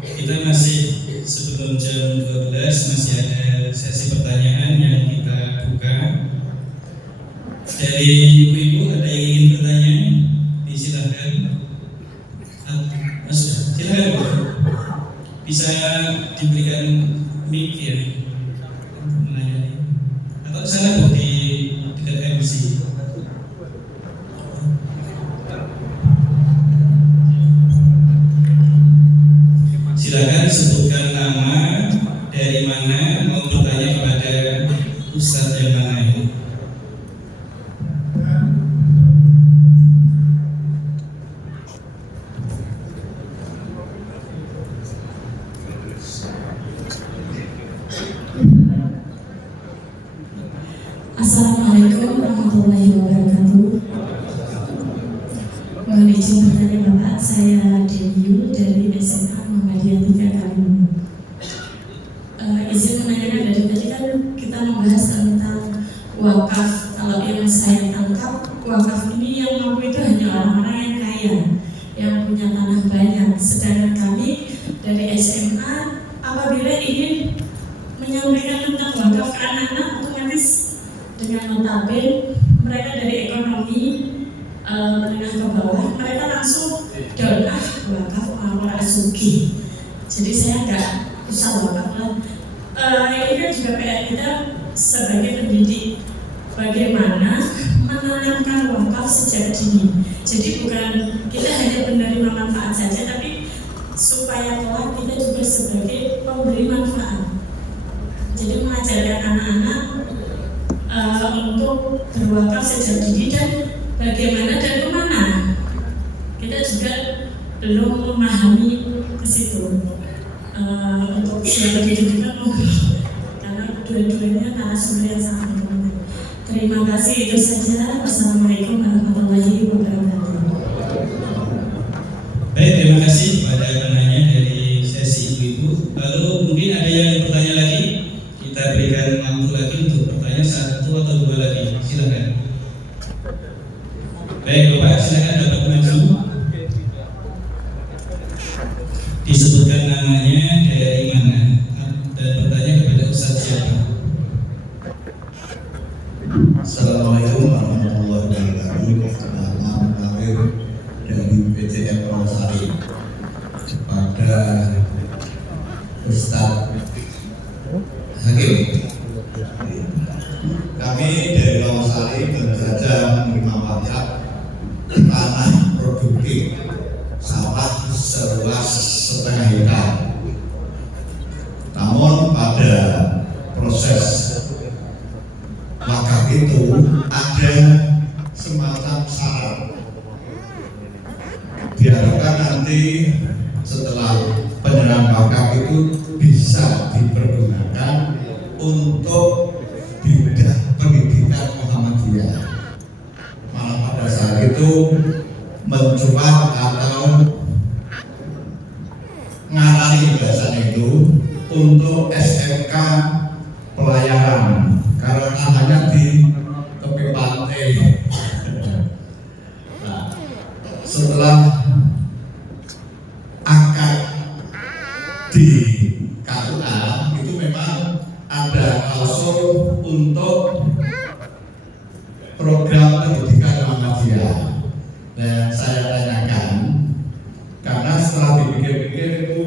Kita masih sebelum jam 12 masih ada sesi pertanyaan yang kita buka. Dari ibu-ibu ada yang ingin bertanya? Silakan. Silakan Bu. Bisa diberikan mic ya menanya. Atau sana Bu di dekat MC. Silakan sebutkan nama, dari mana, mau bertanya kepada Ustaz yang mana ini. Assalamualaikum warahmatullahi wabarakatuh. Mohon izin bertanya Bapak, saya Deniu dari SMA Muhammadiyah 3 Kalimun. yang saya tangkap, wakaf ini yang mampu itu hanya orang-orang yang kaya, yang punya tanah banyak. Sedangkan kami dari SMA apabila ingin menyampaikan tentang wakaf ke anak-anak, otomatis dengan notabene mereka dari ekonomi menengah ke bawah, mereka langsung down wakaf orang asuki. Jadi saya nggak usah wakaf lah. Ini kan juga PR kita sebagai pendidik, bagaimana menanamkan wakaf sejak dini. Jadi bukan kita hanya penerima manfaat saja, tapi supaya kelak kita juga sebagai pemberi manfaat. Jadi mengajarkan anak-anak untuk berwakaf sejak dini dan bagaimana dan kemana. Kita juga belum memahami ke situ. Untuk siapa didikan karena dua-duanya narasumber yang sangat bermanfaat. Terima kasih, itu saja. Wassalamualaikum warahmatullahi wabarakatuh. Baik, terima kasih pada penanya dari sesi ibu-ibu. Lalu mungkin ada yang bertanya lagi, kita berikan waktu lagi untuk bertanya, satu atau dua lagi. Silakan. Baik, Bapak, silakan dapat maju. Disebutkan namanya, dari mana, dan bertanya kepada Ustaz siapa. Assalamualaikum warahmatullahi wabarakatuh. Nama Amir dari PCM Rawasari kepada Ustaz Hakim. Kami dari Rawasari baru saja menerima wakaf tanah produktif sawah seluas 1,5 hektar. Namun pada proses wakaf itu ada semacam syarat. Diharapkan nanti setelah penyerahan wakaf itu bisa dipergunakan untuk bidang pendidikan Muhammadiyah. Malah pada saat itu mencuat atau ngalami bahasanya itu untuk SMK pelayaran karena tanahnya di tepi pantai. Nah, setelah akad di KUA itu memang ada klausul untuk program pendidikan Muhammadiyah. Dan saya tanyakan karena setelah dipikir-pikir itu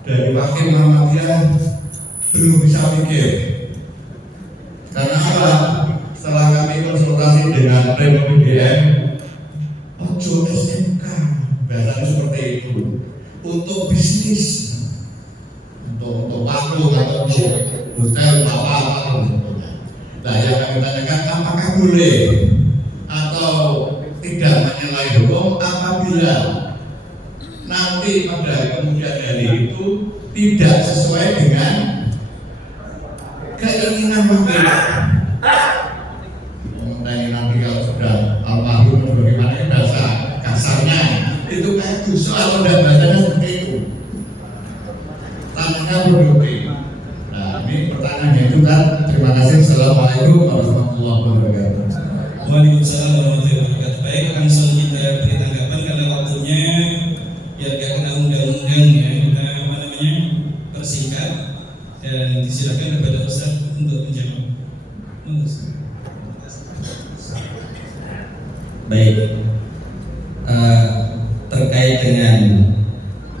dari wakil Muhammadiyah belum bisa pikir. Karena apa? Setelah kami konsultasi dengan PDM, ojo SMK, bahasanya seperti itu, untuk bisnis, untuk warung atau untuk hotel apa sebetulnya. Nah, yang kami tanyakan apakah boleh atau tidak menyalahi hukum apabila nanti pada kemudian hari itu tidak sesuai dengan keinginan wakil. Nanti kalau sudah almarhum bagaimana bahasa kasarnya itu kayak dosa atau tidak bahasanya seperti itu. Tanahnya produktif. Nah, ini pertanyaannya itu kan. Terima kasih. Assalamualaikum warahmatullahi wabarakatuh. Waalaikumsalam warahmatullahi wabarakatuh. Baik, langsung kita beri tanggapan karena waktunya biar gak kena undang-undang ya, kita persingkat dan disilakan kepada Ustaz untuk menjawab. Baik, terkait dengan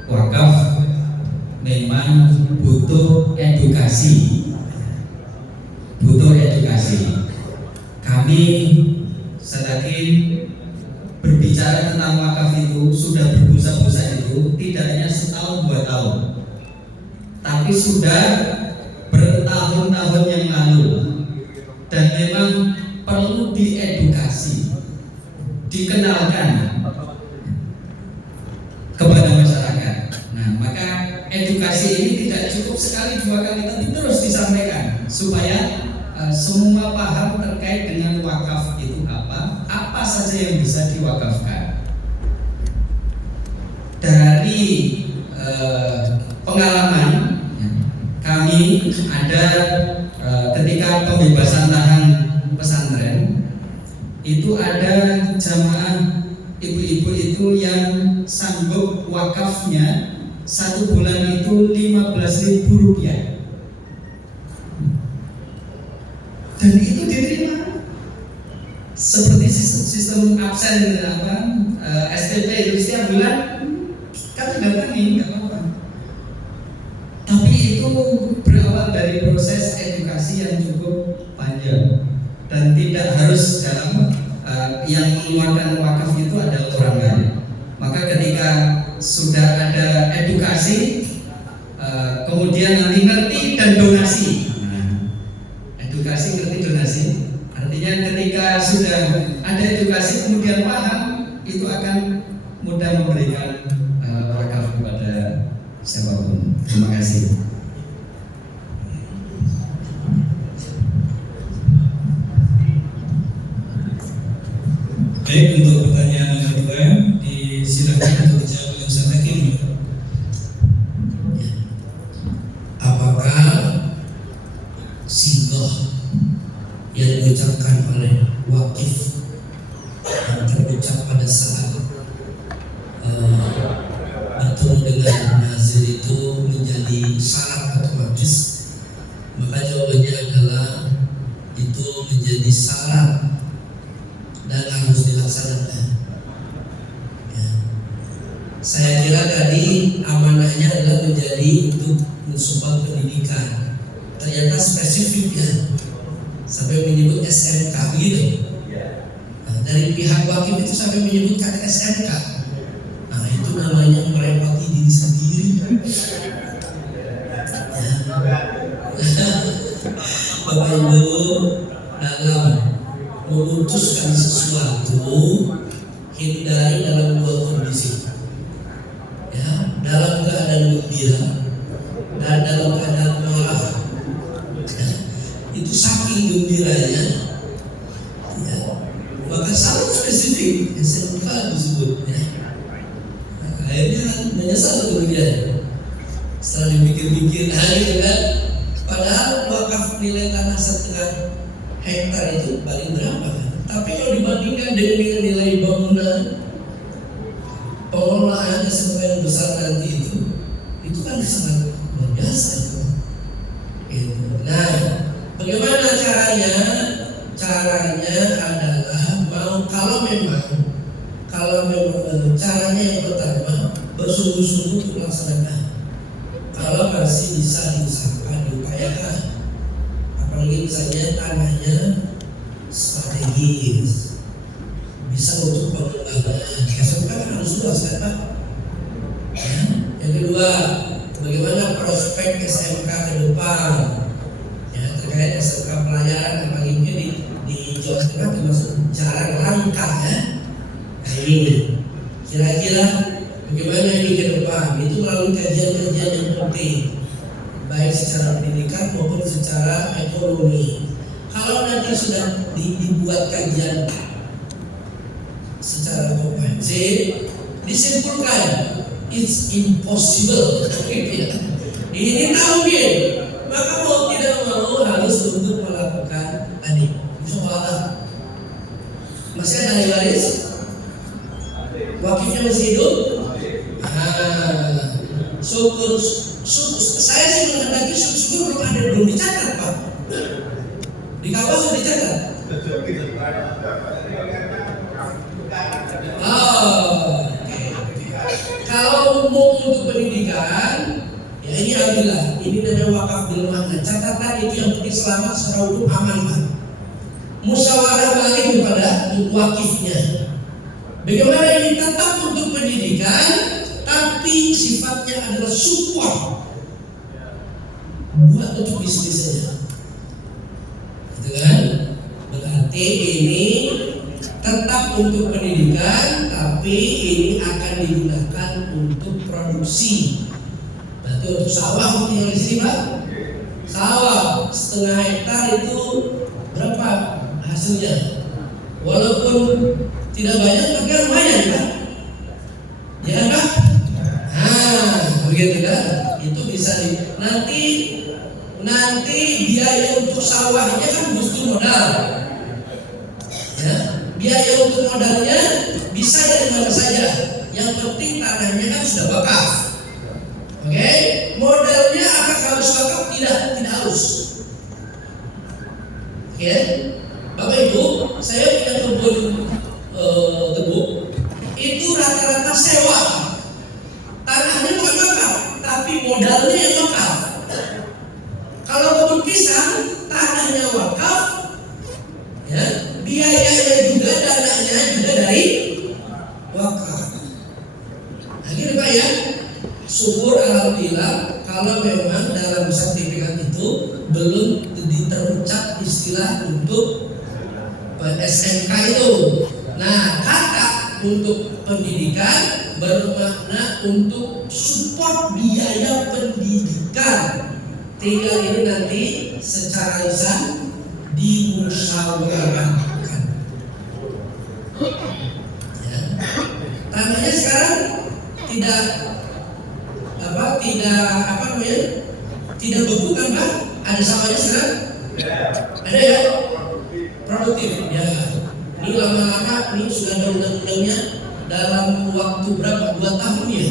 wakaf memang butuh edukasi. Kami selagi berbicara tentang wakaf itu sudah berbusa-busa itu tidak hanya setahun 2 tahun, tapi sudah bertahun-tahun yang lalu, dan memang perlu diedukasi, dikenalkan kepada masyarakat. Nah, maka edukasi ini tidak cukup sekali 2 kali, tapi terus disampaikan supaya semua paham terkait dengan wakaf itu apa saja yang bisa diwakafkan. Dari pengalaman kami ada ketika pembebasan lahan pesantren itu ada jamaah ibu-ibu itu yang sanggup wakafnya 1 bulan itu Rp15.000, dan itu diterima seperti sistem absen SPP itu setiap bulan kan datangi, nggak apa-apa. Tapi itu berawal dari proses edukasi yang cukup panjang dan tidak harus dalam yang mengeluarkan wakaf itu adalah orang lain. Maka ketika sudah ada edukasi, kemudian nanti ngerti dan donasi. Edukasi, ngerti, donasi. Artinya ketika sudah ada edukasi kemudian paham, itu akan mudah memberikan wakaf kepada siapapun. Terima kasih. Baik, untuk pertanyaan yang kedua disilakan untuk dijawab oleh Ustaz Hakim. Apakah sigoh yang diucapkan oleh wakif yang terucap pada saat bertemu dengan nazir itu menjadi syarat otomatis? Maka jawabannya adalah itu menjadi syarat dan harus dilaksanakan. Ya. Saya kira tadi amanahnya adalah menjadi untuk mensupport pendidikan. Ternyata spesifik ya, sampai menyebut SMK gitu. Nah, dari pihak wakif itu sampai menyebutkan SMK. Nah, itu namanya merepoti diri sendiri. Ya. Bapak Ibu, dalam memutuskan sesuatu hindari dalam 2 kondisi, ya, dalam keadaan gembira dan dalam keadaan marah. Ya, itu saking gembiranya, ya, maka sangat spesifik SMK disebut. Ya. Nah, akhirnya menyesal kemudian setelah dipikir-pikir, gitu kan. Padahal wakaf nilai tanah 1,5 hektar itu paling berapa kan? Tapi kalau dibandingkan dengan nilai bangunan pengelolaannya sebagian besar nanti itu kan sangat luar biasa itu. Gitu. Nah, bagaimana caranya? Caranya adalah kalau memang caranya yang pertama bersungguh-sungguh untuk melaksanakan. Kalau masih bisa diusahakan, diupayakan. Apalagi misalnya tanahnya strategis, bisa untuk pengembangan. SMK kan harus luas kan Pak? Ya. Yang kedua, bagaimana prospek SMK ke depan? Ya, terkait SMK pelayaran, apalagi di Jawa Tengah termasuk jarang langka ya. Nah ini kira-kira bagaimana ini ke depan? Itu melalui kajian-kajian yang penting, baik secara pendidikan maupun secara ekonomi. Kalau nanti sudah dibuat kajian secara komprehensif, disimpulkan it's impossible, ini tak mungkin, maka mau tidak mau harus untuk melakukan tadi. Soalnya masih ada ahli waris, wakifnya masih hidup. Syukur saya sih menghendaki syukur belum dicatat Pak. Di kawah sudah dicatat. Kalau umum untuk pendidikan, ya ini alhamdulillah, ini namanya wakaf bil makna. Catatan itu yang penting selamat secara hukum aman Pak. Musyawarah balik kepada wakifnya. Bagaimana ini tetap untuk pendidikan, tapi sifatnya adalah support buat untuk bisnisnya. Gitu kan? Berarti ini tetap untuk pendidikan, tapi ini akan digunakan untuk produksi. Berarti untuk sawah yang di sini Pak. Sawah 1,5 hektar itu berapa hasilnya? Walaupun tidak banyak, tapi lumayan Pak. Ya Pak? Begitu kan? Itu bisa nanti biaya untuk sawahnya kan butuh modal. Ya, Biaya untuk modalnya bisa dari mana saja. Yang penting tanahnya kan sudah wakaf. Oke, modalnya apakah harus wakaf? Tidak harus. Oke, Bapak Ibu, saya punya kebun tebu, itu rata-rata sewa. Tanahnya bukan wakaf, tapi modalnya yang wakaf. Kalau kebun pisang, tanahnya wakaf, ya, biayanya juga, dananya juga dari wakaf. Nah, gini Pak ya, syukur alhamdulillah kalau memang dalam sertifikat itu belum terucap istilah untuk SMK itu. Nah, kata untuk pendidikan bermakna untuk support biaya pendidikan. Tinggal ini nanti secara lisan dimusyawarahkan. Ya. Tanahnya sekarang tidak beku kan Pak? Ada samanya sekarang? Ada ya? Produktif ya. Ini lama-lama ini sudah ada undang-undangnya dalam waktu berapa? 2 tahun ya.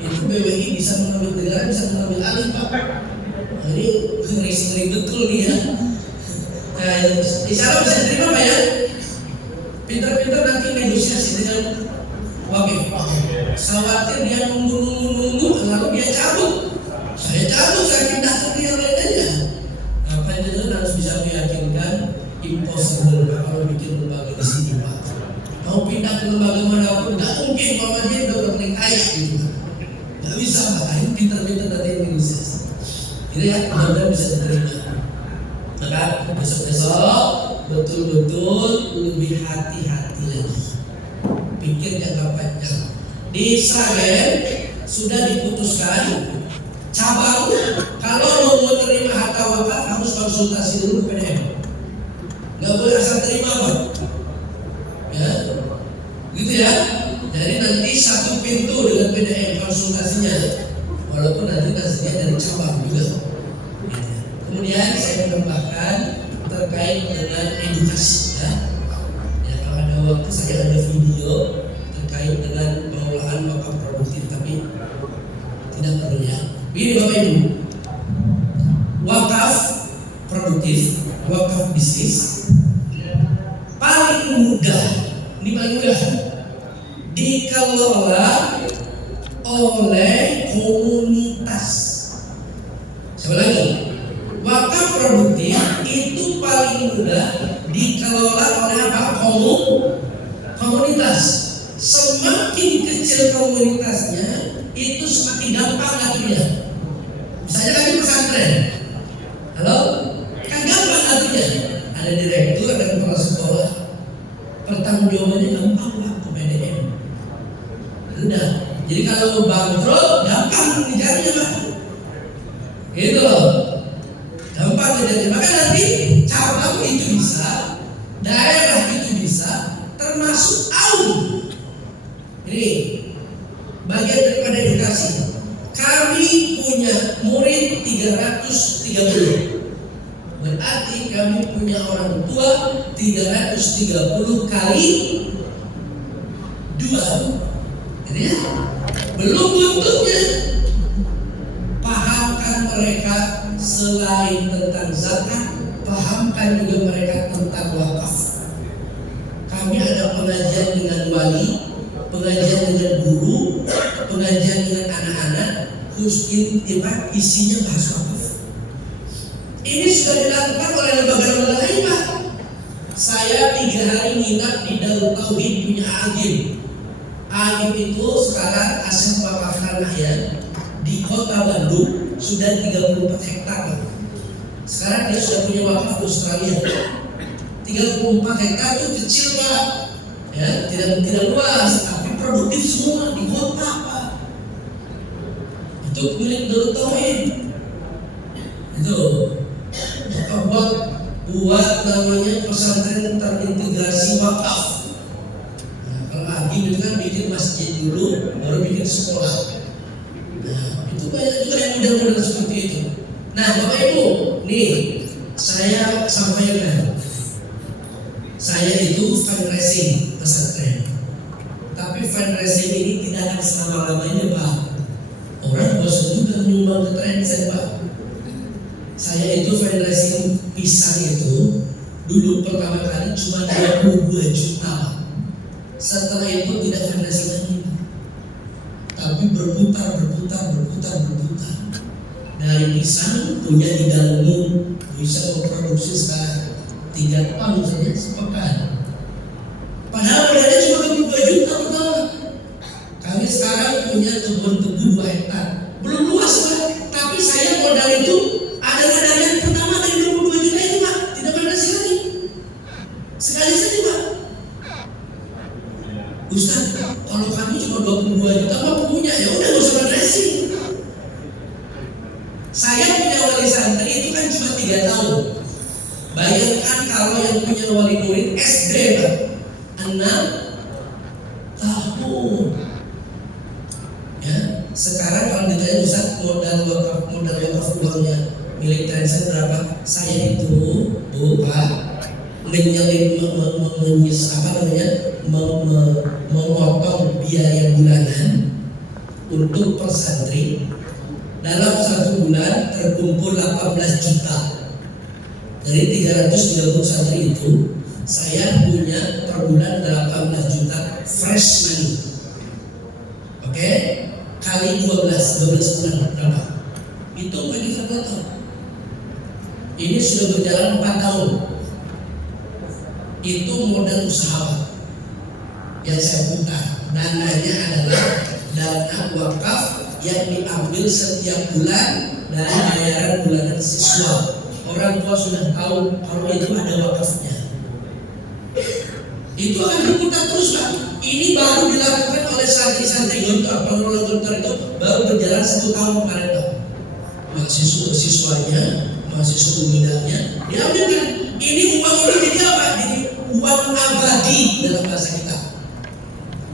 Itu BWI bisa mengambil negara, bisa mengambil alih Pak. Nah, ini ngeri betul nih ya. Nah, insya Allah bisa diterima Pak ya. Pintar-pintar nanti negosiasi dengan wakil. Khawatir dia nunggu lalu dia cabut. Saya cabut, saya pindah ke yang lain aja. Apa itu harus bisa meyakinkan impossible Pak kalau bikin lembaga di sini Pak. Mau pindah ke lembaga manapun nggak mungkin Pak dia udah paling kaya gitu. Nggak bisa Pak. Ini pintar-pintar nanti negosiasi. Jadi ya mudah-mudahan bisa diterima. Maka besok-besok betul-betul lebih hati-hati lagi. Pikir jangka panjang. Di Sragen sudah diputuskan cabang kalau mau menerima harta wakaf harus konsultasi dulu ke PDM. Nggak boleh asal terima Pak. Ya, gitu ya. Jadi nanti satu pintu dengan PDM konsultasinya, walaupun nanti hasilnya dari cabang juga. Kemudian saya menambahkan terkait dengan edukasi ya. Ya kalau ada waktu saya ada video terkait dengan pengolahan wakaf produktif, tapi tidak perlu ya. Ini Bapak Ibu, wakaf produktif, wakaf bisnis paling mudah, ini paling mudah dikelola oleh komunitas. Siapa lagi? Wakaf produktif itu paling mudah dikelola oleh apa? Komunitas. Semakin kecil komunitasnya, itu semakin gampang ngaturnya. Misalnya kami pesantren, halo, kan gampang ngaturnya. Ada direktur, ada kepala sekolah, pertanggungjawabannya gampang Pak ke PDM. Udah. Jadi kalau bangkrut gampang ngejarnya Pak. Gitu loh. Gampang ngejarnya. Maka nanti cabang itu bisa, daerah itu bisa, termasuk AUM. Ini bagian daripada edukasi. Kami punya murid 330. Berarti kami punya orang tua 330 kali 2. Jadi ya, belum buntutnya. Pahamkan mereka selain tentang zakat, pahamkan juga mereka tentang wakaf. Kami ada pengajian dengan wali, pengajian dengan guru, pengajian dengan anak-anak, khusus isinya bahas wakaf. Ini sudah dilakukan oleh lembaga-lembaga lain Pak. Saya 3 hari nginap di Darul Tauhid punya Agim. Agim itu sekarang aset wakaf tanah ya di kota Bandung sudah 34 hektar. Sekarang dia sudah punya wakaf di Australia. 34 hektar itu kecil Pak. Ya, tidak luas, tapi produktif semua di kota Pak. Itu milik Darul Tauhid. Itu buat namanya pesantren terintegrasi wakaf. Nah, kalau lagi itu kan bikin masjid dulu, baru bikin sekolah. Nah, itu banyak juga yang mudah-mudahan seperti itu. Nah, Bapak Ibu, nih saya sampaikan. saya itu fundraising pesantren. Tapi fundraising ini tidak akan selama-lamanya Pak. Orang bosan juga menyumbang ke trendset Pak. Saya itu fundraising pisang itu dulu pertama kali cuma 22 juta. Setelah itu tidak fundraising lagi Pak. Tapi berputar. Dari pisang punya di dalammu bisa memproduksi sekarang 3 ton saja sepekan. Padahal modalnya cuma 22 juta pertama. Kami sekarang punya kebun-kebun 2 hektar. Belum luas Pak, tapi saya modal itu adalah dari yang pertama dari 22 juta itu Pak. Tidak pernah sekali. Sekali saja Pak. Ustaz, kalau kami cuma 22 juta Pak punya, ya udah gak usah fundraising. Saya punya wali santri itu kan cuma 3 tahun. Bayangkan kalau yang punya wali murid SD Pak 6 tahun. Ya, sekarang kalau ditanya Ustaz modal wakaf uangnya milik Trendset berapa? Saya itu Pak memotong biaya bulanan untuk per santri. Dalam 1 bulan terkumpul 18 juta. Dari 330 santri itu, saya punya per bulan 18 juta fresh money. Oke? Kali 12 bulan berapa? Itu bagi kalkulator. Ini sudah berjalan 4 tahun. Itu modal usaha yang saya putar. Dananya adalah dana wakaf yang diambil setiap bulan dari bayaran bulanan siswa. Orang tua sudah tahu kalau itu ada wakafnya. Itu akan berputar terus Pak. Ini baru dilakukan oleh santri-santri Gontor. Pengelola Gontor itu baru berjalan 1 tahun kemarin Pak. Mahasiswanya, mahasiswa pembinanya diambilkan. Ini uang ini jadi apa? Jadi uang abadi dalam bahasa kita.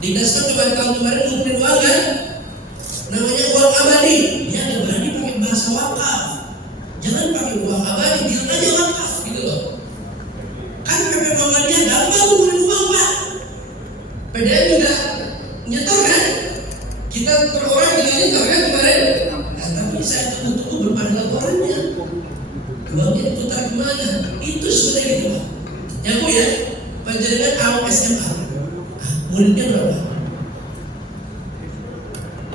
Dinas kan tahun kemarin ngumpulin uang kan? Namanya uang abadi. Dia ada berani pakai bahasa wakaf. Jangan pakai uang abadi, bilang aja wakaf gitu loh. Kan PP Muhammadiyah gampang ngumpulin uang Pak. PDM juga nyetor kan? Kita per orang juga nyetor kan kemarin. Nah, tapi saya tunggu belum ada laporannya. Uangnya diputar kemana? Itu sebenarnya gitu Pak. Ya Bu ya, panjenengan awal SMA. Muridnya berapa?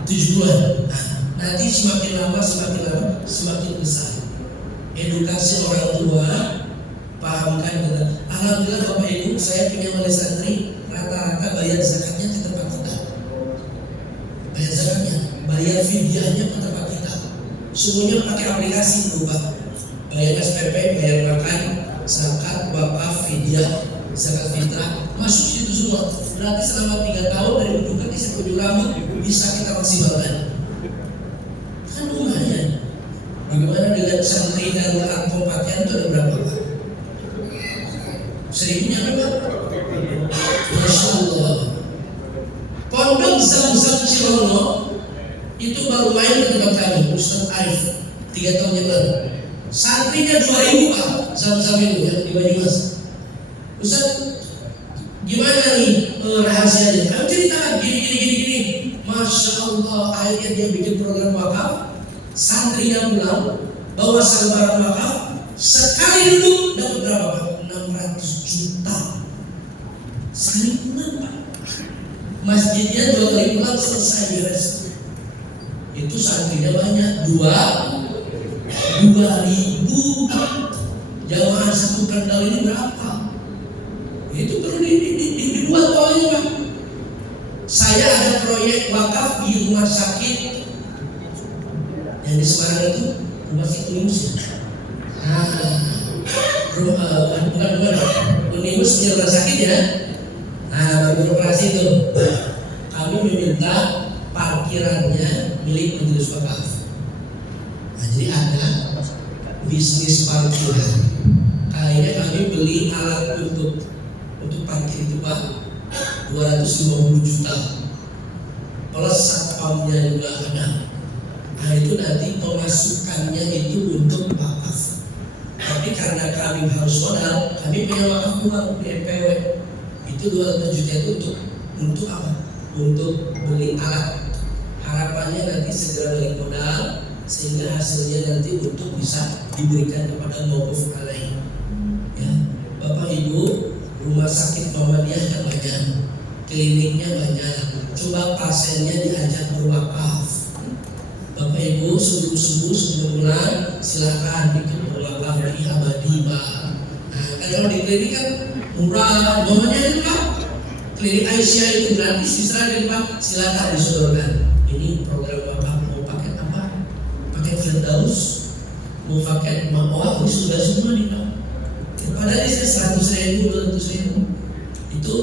7-an. Nanti semakin lama semakin besar. Edukasi orang tua, pahamkan kita. Alhamdulillah Bapak Ibu, saya punya wali santri rata-rata bayar zakatnya ke tempat kita. Bayar zakatnya, bayar fidyahnya ke tempat kita. Semuanya pakai aplikasi Pak. Bayar SPP, bayar makan, zakat, wakaf, fidyah, zakat fitrah, masuk situ semua. Berarti selama 3 tahun dari ujung kaki sampai ujung rambut bisa kita maksimalkan. Kan lumayan. Bagaimana dengan santri dan Ampong Pakaian itu ada berapa Pak? 1000 nyampe Pak? Masya Allah. Pondok Zam-Zam Cilono itu baru main ke tempat kami, Ustaz Arif 3 tahun yang lalu. Santrinya 2000 Pak, Zam-Zam itu yang di Banyumas. Ustaz, gimana nih rahasianya? Kami ceritakan gini. Masya Allah, akhirnya dia bikin program wakaf. Santrinya pulang, bawa barang wakaf. Sekali duduk dapat berapa Pak? 600 juta. Sekali pulang Pak. Masjidnya 2 kali pulang selesai beres. Itu santrinya banyak, 2000. Jamaah satu pendal ini berapa? Itu perlu dibuat polanya Pak. Saya ada proyek wakaf di rumah sakit yang di Semarang itu, rumah sakit Unimus ya. Bukan Unimus di rumah sakit ya. Nah, baru operasi itu. Kami meminta parkirannya milik majelis wakaf. Nah, jadi ada bisnis parkiran. Kayaknya kami beli alat untuk parkir itu Pak 250 juta plus satpamnya juga ada. Nah itu nanti pemasukannya itu untuk wakaf. Tapi karena kami harus modal, kami punya wakaf uang di MPW. Itu 200 juta itu untuk apa? Untuk beli alat. Harapannya nanti segera balik modal sehingga hasilnya nanti untuk bisa diberikan kepada mauquf alaih. Ya, Bapak Ibu, rumah sakit Muhammadiyah kan banyak, kliniknya banyak. Coba pasiennya diajak berwakaf. Bapak Ibu sebelum pulang silakan bikin berwakaf di abadi Pak. Nah, kalau di klinik kan murah, namanya itu Pak. Klinik Aisyah itu gratis diserahkan Pak. Silakan disodorkan. Ini program Bapak mau paket apa? Paket Firdaus, mau paket Mawar, ini sudah semua nih Pak. Padahal ini 100.000, 200.000. Itu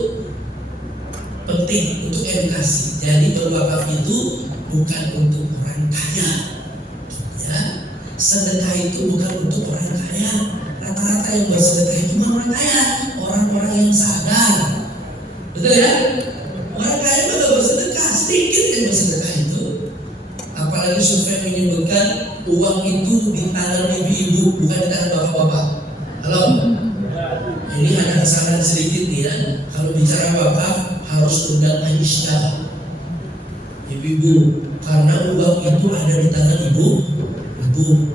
penting untuk edukasi. Jadi berwakaf itu bukan untuk orang kaya, ya. Sedekah itu bukan untuk orang kaya. Rata-rata yang bersedekah itu bukan orang kaya, orang-orang yang sadar, betul ya? Orang kaya juga bersedekah, sedikit yang bersedekah itu. Apalagi survei menyebutkan uang itu di tangan ibu-ibu, bukan di tangan bapak-bapak. Halo? Ini ada kesalahan sedikit nih ya. Kalau bicara wakaf harus undang Aisyah, ibu-ibu, karena uang itu ada di tangan ibu.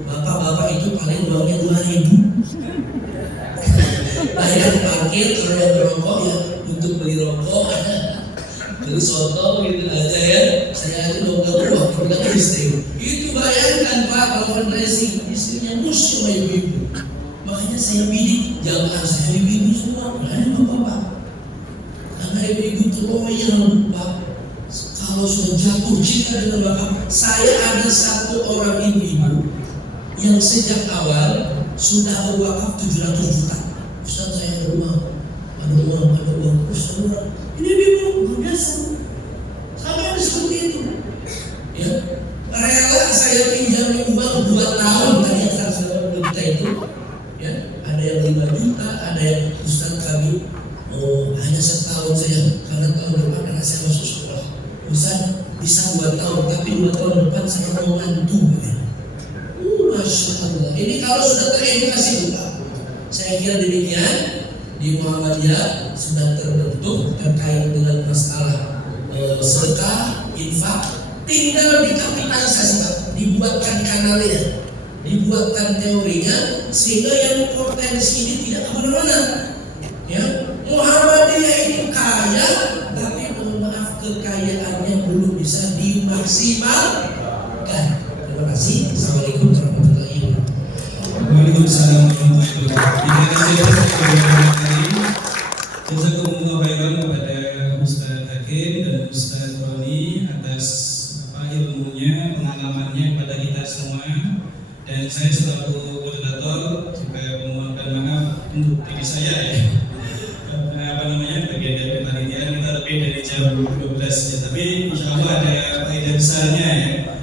Bapak-bapak itu paling uangnya 2.000. Bayar parkir, kalau yang berokok ya untuk beli rokok, beli soto gitu aja ya. Saya itu uang bilang istri. Itu bayangkan Pak, kalau fundraising istrinya musuh sama ibu-ibu. Makanya saya bidik jamaah saya ibu-ibu semua, bukan bapak-bapak. Karena ibu-ibu itu loyal Pak. Kalau sudah jatuh cinta dengan bapak, saya ada satu orang ibu-ibu yang sejak awal sudah berwakaf 700 juta. Ustaz saya ada uang. Ustaz ini ibu-ibu luar biasa. Kami ada seperti itu. Ya, rela saya pinjam uang 2 tahun tadi yang 180 juta itu. Ya, ada yang 5 juta, ada yang Ustaz kami hanya setahun saja karena tahun depan anak saya masuk sekolah. Ustaz bisa 2 tahun, tapi 2 tahun depan saya mau mantu. Masya Allah. Ini kalau sudah teredukasi Pak, saya kira demikian di Muhammadiyah sudah terbentuk terkait dengan masalah sedekah, infak. Tinggal dikapitalisasi Pak, dibuatkan kanalnya, dibuatkan teorinya sehingga yang potensi ini tidak kemana-mana. Ya, Muhammadiyah itu kaya, tapi mohon maaf kekayaannya belum bisa dimaksimalkan. Terima kasih. Assalamualaikum warahmatullahi wabarakatuh. Waalaikumsalam warahmatullahi wabarakatuh. Jazakumullah khairan kepada Ustaz Hakim dan Ustaz Roni atas ilmunya, pengalamannya kepada kita semua. Dan saya selaku moderator juga memohonkan maaf untuk diri saya ya. Bagian dari penelitian kita lebih dari jam 12 ya. Tapi insya Allah ada faedah besarnya ya.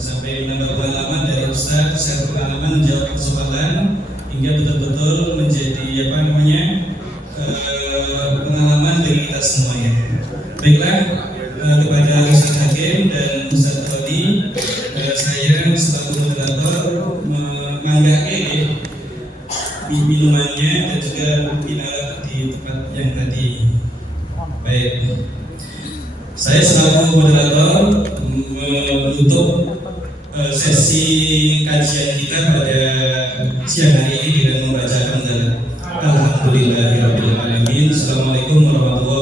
Sampai menambah pengalaman dari Ustaz, share pengalaman, menjawab persoalan hingga betul-betul menjadi pengalaman bagi kita semuanya. Baiklah, kepada Ustaz Hakim dan Ustaz Roni, saya selaku moderator menganggap minumannya dan juga final di tempat yang tadi. Baik, saya selaku moderator menutup sesi kajian kita pada siang hari ini dengan membaca hamdalah. Alhamdulillahirabbil alamin. Assalamualaikum warahmatullahi wabarakatuh.